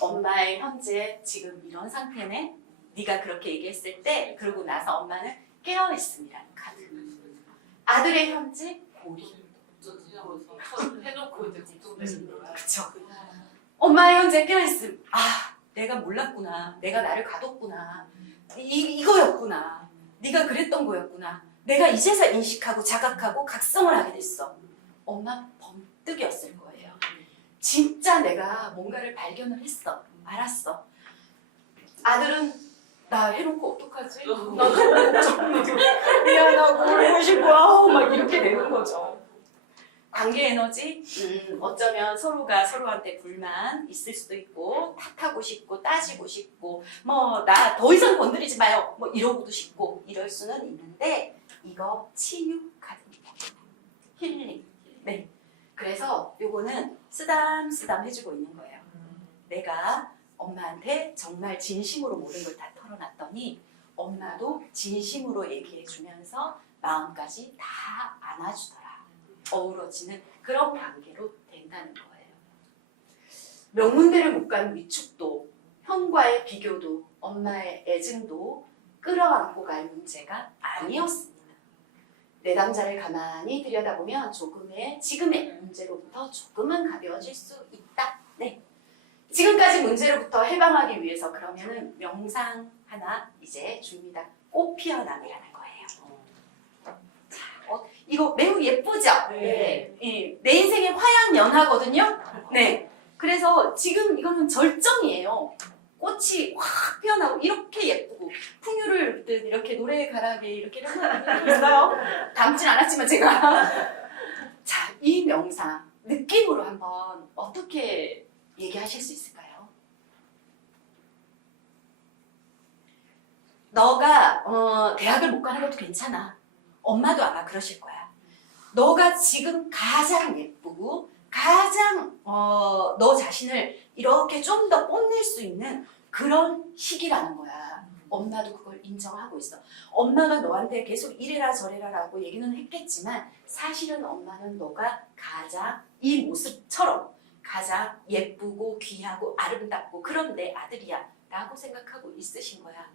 엄마의 현재 지금 이런 상태네. 네가 그렇게 얘기했을 때 그러고 나서 엄마는 깨어 있습니다. 카드. 아들의 현재 고리. 해놓고 이제 걱정되는 거야. 그쵸. 엄마의 현재 깨어있음. 아, 내가 몰랐구나. 내가 나를 가뒀구나. 이거였구나. 네가 그랬던 거였구나. 내가 이제서 인식하고 자각하고 각성을 하게 됐어. 엄마 번뜩이었을 거예요. 진짜 내가 뭔가를 발견을 했어. 알았어. 아들은 나 해놓고 어떡하지? 나도 미안하고 울고 싶어. 막 이렇게 되는 거죠. 관계 에너지, 어쩌면 서로가 서로한테 불만 있을 수도 있고 탓하고 싶고 따지고 싶고 뭐 나 더 이상 건드리지 마요 뭐 이러고도 싶고 이럴 수는 있는데 이거 치유 카드입니다. 힐링. 네. 그래서 요거는 쓰담쓰담 해주고 있는 거예요. 내가 엄마한테 정말 진심으로 모든 걸 다 털어놨더니 엄마도 진심으로 얘기해주면서 마음까지 다 안아주더라. 어우러지는 그런 관계로 된다는 거예요. 명문대를 못 간 위축도, 형과의 비교도, 엄마의 애증도 끌어안고 갈 문제가 아니었습니다. 내담자를 가만히 들여다보면 지금의 문제로부터 조금은 가벼워질 수 있다. 네. 지금까지 문제로부터 해방하기 위해서 그러면은 명상 하나 이제 줍니다. 꽃 피어남이라는 거예요. 이거 매우 예쁘죠? 네. 내 인생의 화양 연화거든요? 네. 그래서 지금 이거는 절정이에요. 꽃이 확 피어나고 이렇게 예쁘고 풍유를 이렇게 노래 가락에 이렇게 있어요. 담진 않았지만 제가. 자, 이 명상 느낌으로 한번 어떻게 얘기하실 수 있을까요? 너가 대학을 못 가는 것도 괜찮아. 엄마도 아마 그러실 거야. 너가 지금 가장 예쁘고 가장 너 자신을 이렇게 좀 더 뽐낼 수 있는 그런 시기라는 거야. 엄마도 그걸 인정하고 있어. 엄마가 너한테 계속 이래라 저래라 라고 얘기는 했겠지만 사실은 엄마는 너가 가장 이 모습처럼 가장 예쁘고 귀하고 아름답고 그런 내 아들이야 라고 생각하고 있으신 거야.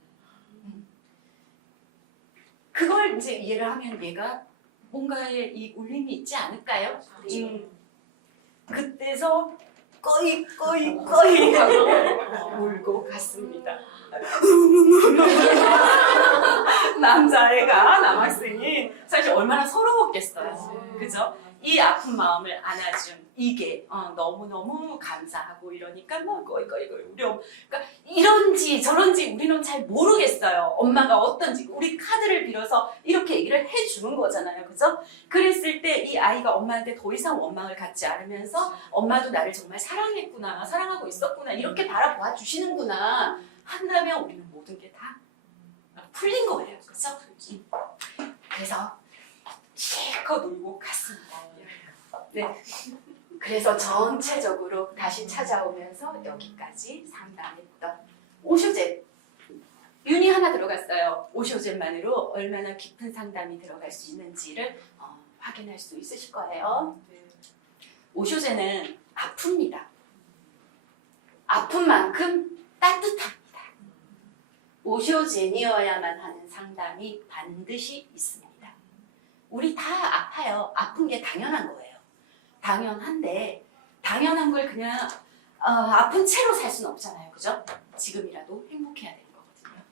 그걸 이제 이해를 하면 얘가 뭔가의 이 울림이 있지 않을까요? 그때서 꺼이 하고 울고 갔습니다. 남자애가 남학생이 사실 얼마나 서러웠겠어요. 그죠? 이 아픈 마음을 안아준 이게 너무너무 감사하고 이러니까 뭐 꺼이 우려. 그러니까 이런지 저런지 우리는 잘 모르겠어요. 엄마가 어떤지 우리 카드를 빌어서 이렇게 얘기를 해주는 거잖아요. 그죠? 그랬을 때 이 아이가 엄마한테 더 이상 원망을 갖지 않으면서 엄마도 나를 정말 사랑했구나, 사랑하고 있었구나 이렇게 바라봐 주시는구나 한다면 우리는 모든 게 다 풀린 거예요. 그죠? 그래서 실컷 울고 갔습니다. 네. 그래서 전체적으로 다시 찾아오면서 여기까지 상담했던 오쇼제 윤이 하나 들어갔어요. 오쇼젠만으로 얼마나 깊은 상담이 들어갈 수 있는지를 확인할 수 있으실 거예요. 오쇼젠은 아픕니다. 아픈 만큼 따뜻합니다. 오쇼젠이어야만 하는 상담이 반드시 있습니다. 우리 다 아파요. 아픈 게 당연한 거예요. 당연한데 당연한 걸 그냥 아픈 채로 살 수는 없잖아요. 그죠? 지금이라도 행복해야 되는 거거든요.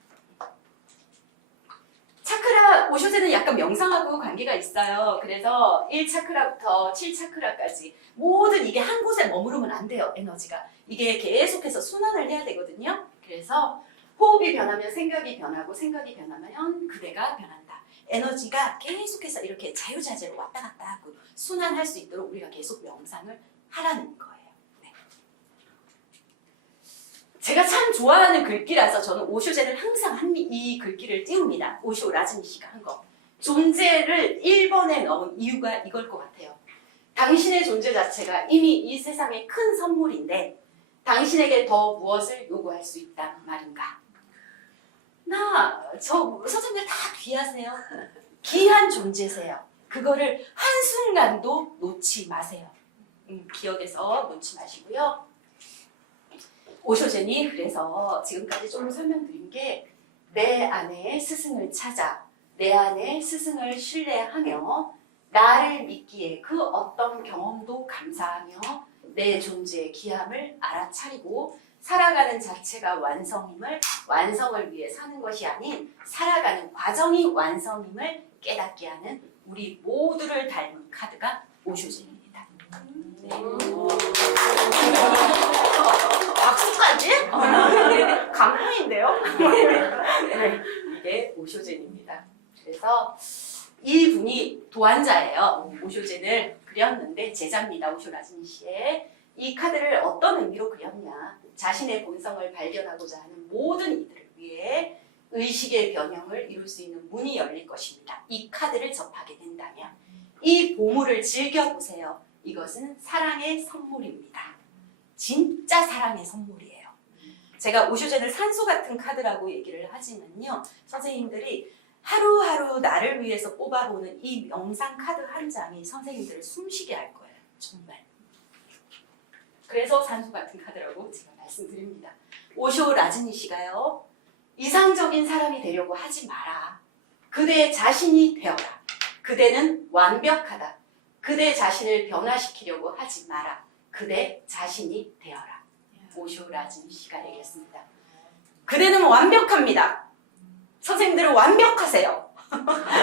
차크라, 오쇼제는 약간 명상하고 관계가 있어요. 그래서 1차크라부터 7차크라까지 모든 이게 한 곳에 머무르면 안 돼요. 에너지가. 이게 계속해서 순환을 해야 되거든요. 그래서 호흡이 변하면 생각이 변하고 생각이 변하면 그대가 변한다. 에너지가 계속해서 이렇게 자유자재로 왔다 갔다 하고 순환할 수 있도록 우리가 계속 명상을 하라는 거예요. 네. 제가 참 좋아하는 글귀라서 저는 오쇼제를 항상 이 글귀를 띄웁니다. 오쇼 라즈니 씨가 한 거. 존재를 1번에 넣은 이유가 이걸 것 같아요. 당신의 존재 자체가 이미 이 세상의 큰 선물인데 당신에게 더 무엇을 요구할 수 있단 말인가? 저 선생님들 다 귀하세요. 귀한 존재세요. 그거를 한순간도 놓지 마세요. 기억에서 놓지 마시고요. 오쇼젠이 그래서 지금까지 좀 설명드린 게 내 안에 스승을 찾아 내 안에 스승을 신뢰하며 나를 믿기에 그 어떤 경험도 감사하며 내 존재의 귀함을 알아차리고 살아가는 자체가 완성을 위해 사는 것이 아닌 살아가는 과정이 완성임을 깨닫게 하는 우리 모두를 닮은 카드가 오쇼젠입니다. 네. 박수까지? 감동인데요? 네, 이게 오쇼젠입니다. 그래서 이분이 도안자예요. 오쇼젠을 그렸는데 제자입니다. 오쇼 라즈니 씨의. 이 카드를 어떤 의미로 그렸냐? 자신의 본성을 발견하고자 하는 모든 이들을 위해 의식의 변형을 이룰 수 있는 문이 열릴 것입니다. 이 카드를 접하게 된다면 이 보물을 즐겨보세요. 이것은 사랑의 선물입니다. 진짜 사랑의 선물이에요. 제가 오쇼젠을 산소 같은 카드라고 얘기를 하지만요. 선생님들이 하루하루 나를 위해서 뽑아보는 이 명상 카드 한 장이 선생님들을 숨쉬게 할 거예요. 정말. 그래서 산소 같은 카드라고 제가 말씀드립니다. 오쇼 라즈니 씨가요. 이상적인 사람이 되려고 하지 마라. 그대 자신이 되어라. 그대는 완벽하다. 그대 자신을 변화시키려고 하지 마라. 그대 자신이 되어라. 오쇼 라즈니 씨가 얘기했습니다. 그대는 완벽합니다. 선생님들은 완벽하세요.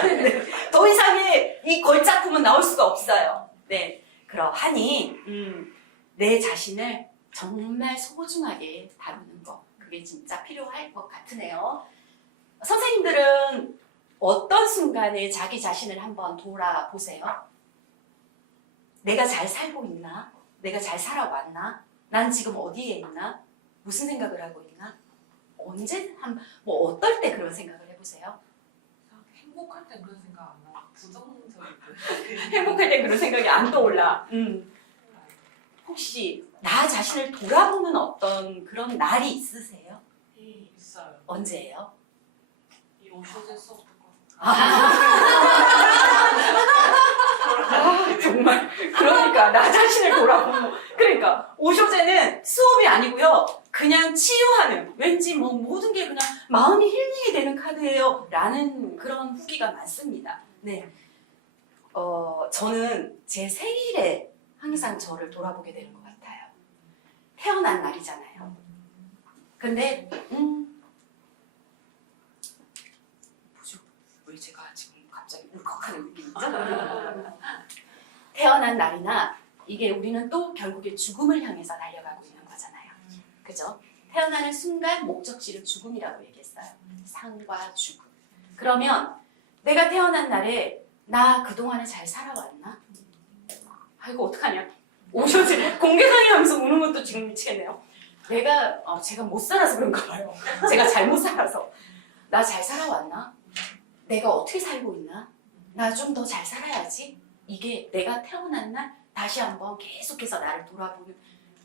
네. 더 이상의 이 걸작품은 나올 수가 없어요. 네, 그러하니 내 자신을 정말 소중하게 다루는 거 그게 진짜 필요할 것 같으네요. 선생님들은 어떤 순간에 자기 자신을 한번 돌아보세요? 내가 잘 살고 있나? 내가 잘 살아왔나? 난 지금 어디에 있나? 무슨 생각을 하고 있나? 언제 뭐 어떨 때 그런 생각을 해보세요? 행복할 때 그런 생각 안 나고 부정적인 행복할 때 그런 생각이 안 떠올라. 혹시 나 자신을 돌아보는 어떤 그런 날이 있으세요? 있어요. 언제예요? 이 오쇼제 수업 듣고 정말 그러니까 나 자신을 돌아보는 그러니까 오쇼제는 수업이 아니고요. 그냥 치유하는 왠지 뭐 모든 게 그냥 마음이 힐링이 되는 카드예요 라는 그런 후기가 많습니다. 네, 저는 제 생일에 항상 저를 돌아보게 되는 것 같아요. 태어난 날이잖아요. 근데 뭐죠? 왜 제가 지금 갑자기 울컥하는 느낌이죠? 태어난 날이나 이게 우리는 또 결국에 죽음을 향해서 달려가고 있는 거잖아요. 그죠? 태어나는 순간 목적지를 죽음이라고 얘기했어요. 삶과 죽음. 그러면 내가 태어난 날에 나 그동안에 잘 살아왔나? 아이고 어떡하냐. 오셔서 공개 강의하면서 우는 것도 지금 미치겠네요. 제가 못 살아서 그런가 봐요. 제가 잘못 살아서. 나 잘 살아왔나? 내가 어떻게 살고 있나? 나 좀 더 잘 살아야지. 이게 내가 태어난 날 다시 한번 계속해서 나를 돌아보는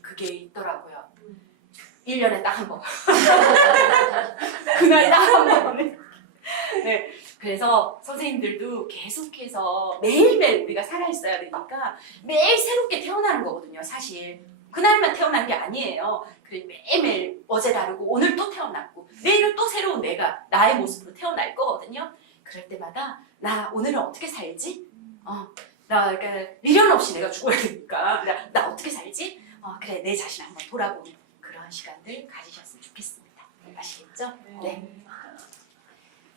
그게 있더라고요. 1년에 딱 한 번. 그날이 딱 한 번. 네. 그래서 선생님들도 계속해서 매일매일 우리가 살아있어야 되니까 매일 새롭게 태어나는 거거든요, 사실. 그날만 태어난 게 아니에요. 그래 매일매일 어제 다르고 오늘 또 태어났고 내일은 또 새로운 내가 나의 모습으로 태어날 거거든요. 그럴 때마다 나 오늘은 어떻게 살지? 나 그러니까 미련 없이 내가 죽어야 되니까 나 어떻게 살지? 그래 내 자신 한번 돌아보는 그런 시간들 가지셨으면 좋겠습니다. 아시겠죠? 네.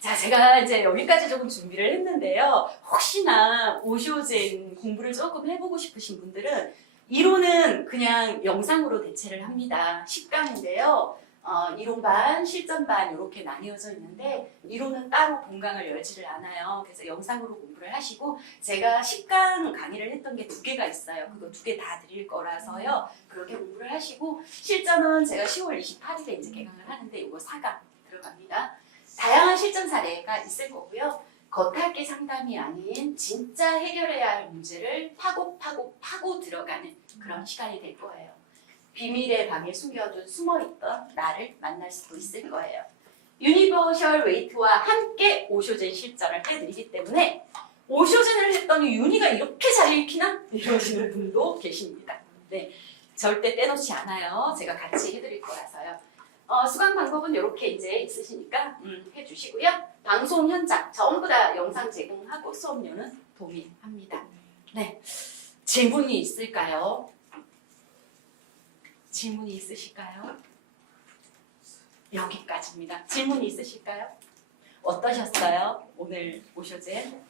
자, 제가 이제 여기까지 조금 준비를 했는데요. 혹시나 오쇼젠 공부를 조금 해보고 싶으신 분들은 이론은 그냥 영상으로 대체를 합니다. 10강인데요. 이론 반, 실전 반 이렇게 나뉘어져 있는데 이론은 따로 본강을 열지를 않아요. 그래서 영상으로 공부를 하시고 제가 10강 강의를 했던 게 2개가 있어요. 그거 2개 다 드릴 거라서요. 그렇게 공부를 하시고 실전은 제가 10월 28일에 이제 개강을 하는데 이거 4강 들어갑니다. 다양한 실전 사례가 있을 거고요. 겉핥기 상담이 아닌 진짜 해결해야 할 문제를 파고 들어가는 그런 시간이 될 거예요. 비밀의 방에 숨겨둔 숨어있던 나를 만날 수도 있을 거예요. 유니버셜 웨이트와 함께 오쇼젠 실전을 해드리기 때문에 오쇼젠을 했더니 윤희가 이렇게 잘 읽히나? 이러시는 분도 계십니다. 네, 절대 떼놓지 않아요. 제가 같이 해드릴 거라서요. 수강 방법은 이렇게 이제 있으시니까 해주시고요. 방송 현장 전부 다 영상 제공하고 수업료는 동일합니다. 네, 질문이 있을까요? 질문이 있으실까요? 여기까지입니다. 질문이 있으실까요? 어떠셨어요? 오늘 오쇼젠?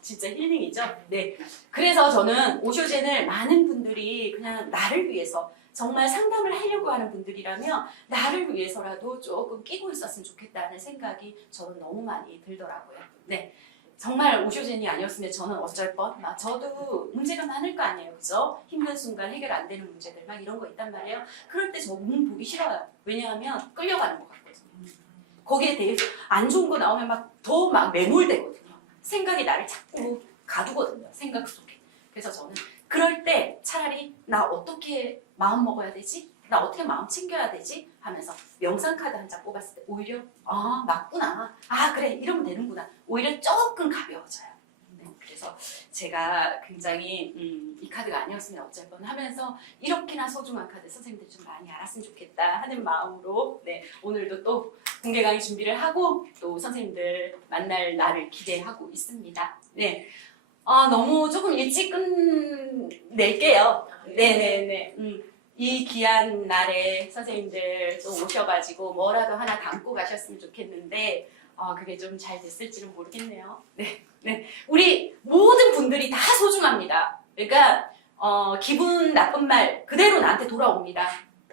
진짜 힐링이죠? 네. 그래서 저는 오쇼젠을 많은 분들이 그냥 나를 위해서 정말 상담을 하려고 하는 분들이라면 나를 위해서라도 조금 끼고 있었으면 좋겠다는 생각이 저는 너무 많이 들더라고요. 네. 정말 오쇼젠이 아니었으면 저는 어쩔 뻔? 저도 문제가 많을 거 아니에요. 그죠? 힘든 순간 해결 안 되는 문제들 막 이런 거 있단 말이에요. 그럴 때 저 보기 싫어요. 왜냐하면 끌려가는 것 같거든요. 거기에 대해서 안 좋은 거 나오면 더 매몰되거든요. 생각이 나를 자꾸 가두거든요. 생각 속에. 그래서 저는 그럴 때 차라리 나 어떻게 마음 먹어야 되지? 나 어떻게 마음 챙겨야 되지? 하면서 명상 카드 한 장 뽑았을 때 오히려 맞구나. 그래 이러면 되는구나. 오히려 조금 가벼워져요. 네, 그래서 제가 굉장히 이 카드가 아니었으면 어쩔 뻔 하면서 이렇게나 소중한 카드 선생님들 좀 많이 알았으면 좋겠다 하는 마음으로 네, 오늘도 또 공개 강의 준비를 하고 또 선생님들 만날 날을 기대하고 있습니다. 네. 너무 조금 일찍 끝낼게요. 네네네. 이 귀한 날에 선생님들 또 오셔가지고 뭐라도 하나 담고 가셨으면 좋겠는데 그게 좀 잘 됐을지는 모르겠네요. 네, 네. 우리 모든 분들이 다 소중합니다. 그러니까 기분 나쁜 말 그대로 나한테 돌아옵니다.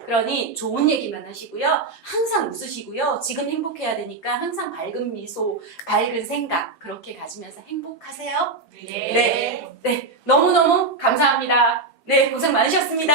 그러니 좋은 얘기만 하시고요. 항상 웃으시고요. 지금 행복해야 되니까 항상 밝은 미소, 밝은 생각 그렇게 가지면서 행복하세요. 네. 네. 너무너무 감사합니다. 네, 고생 많으셨습니다.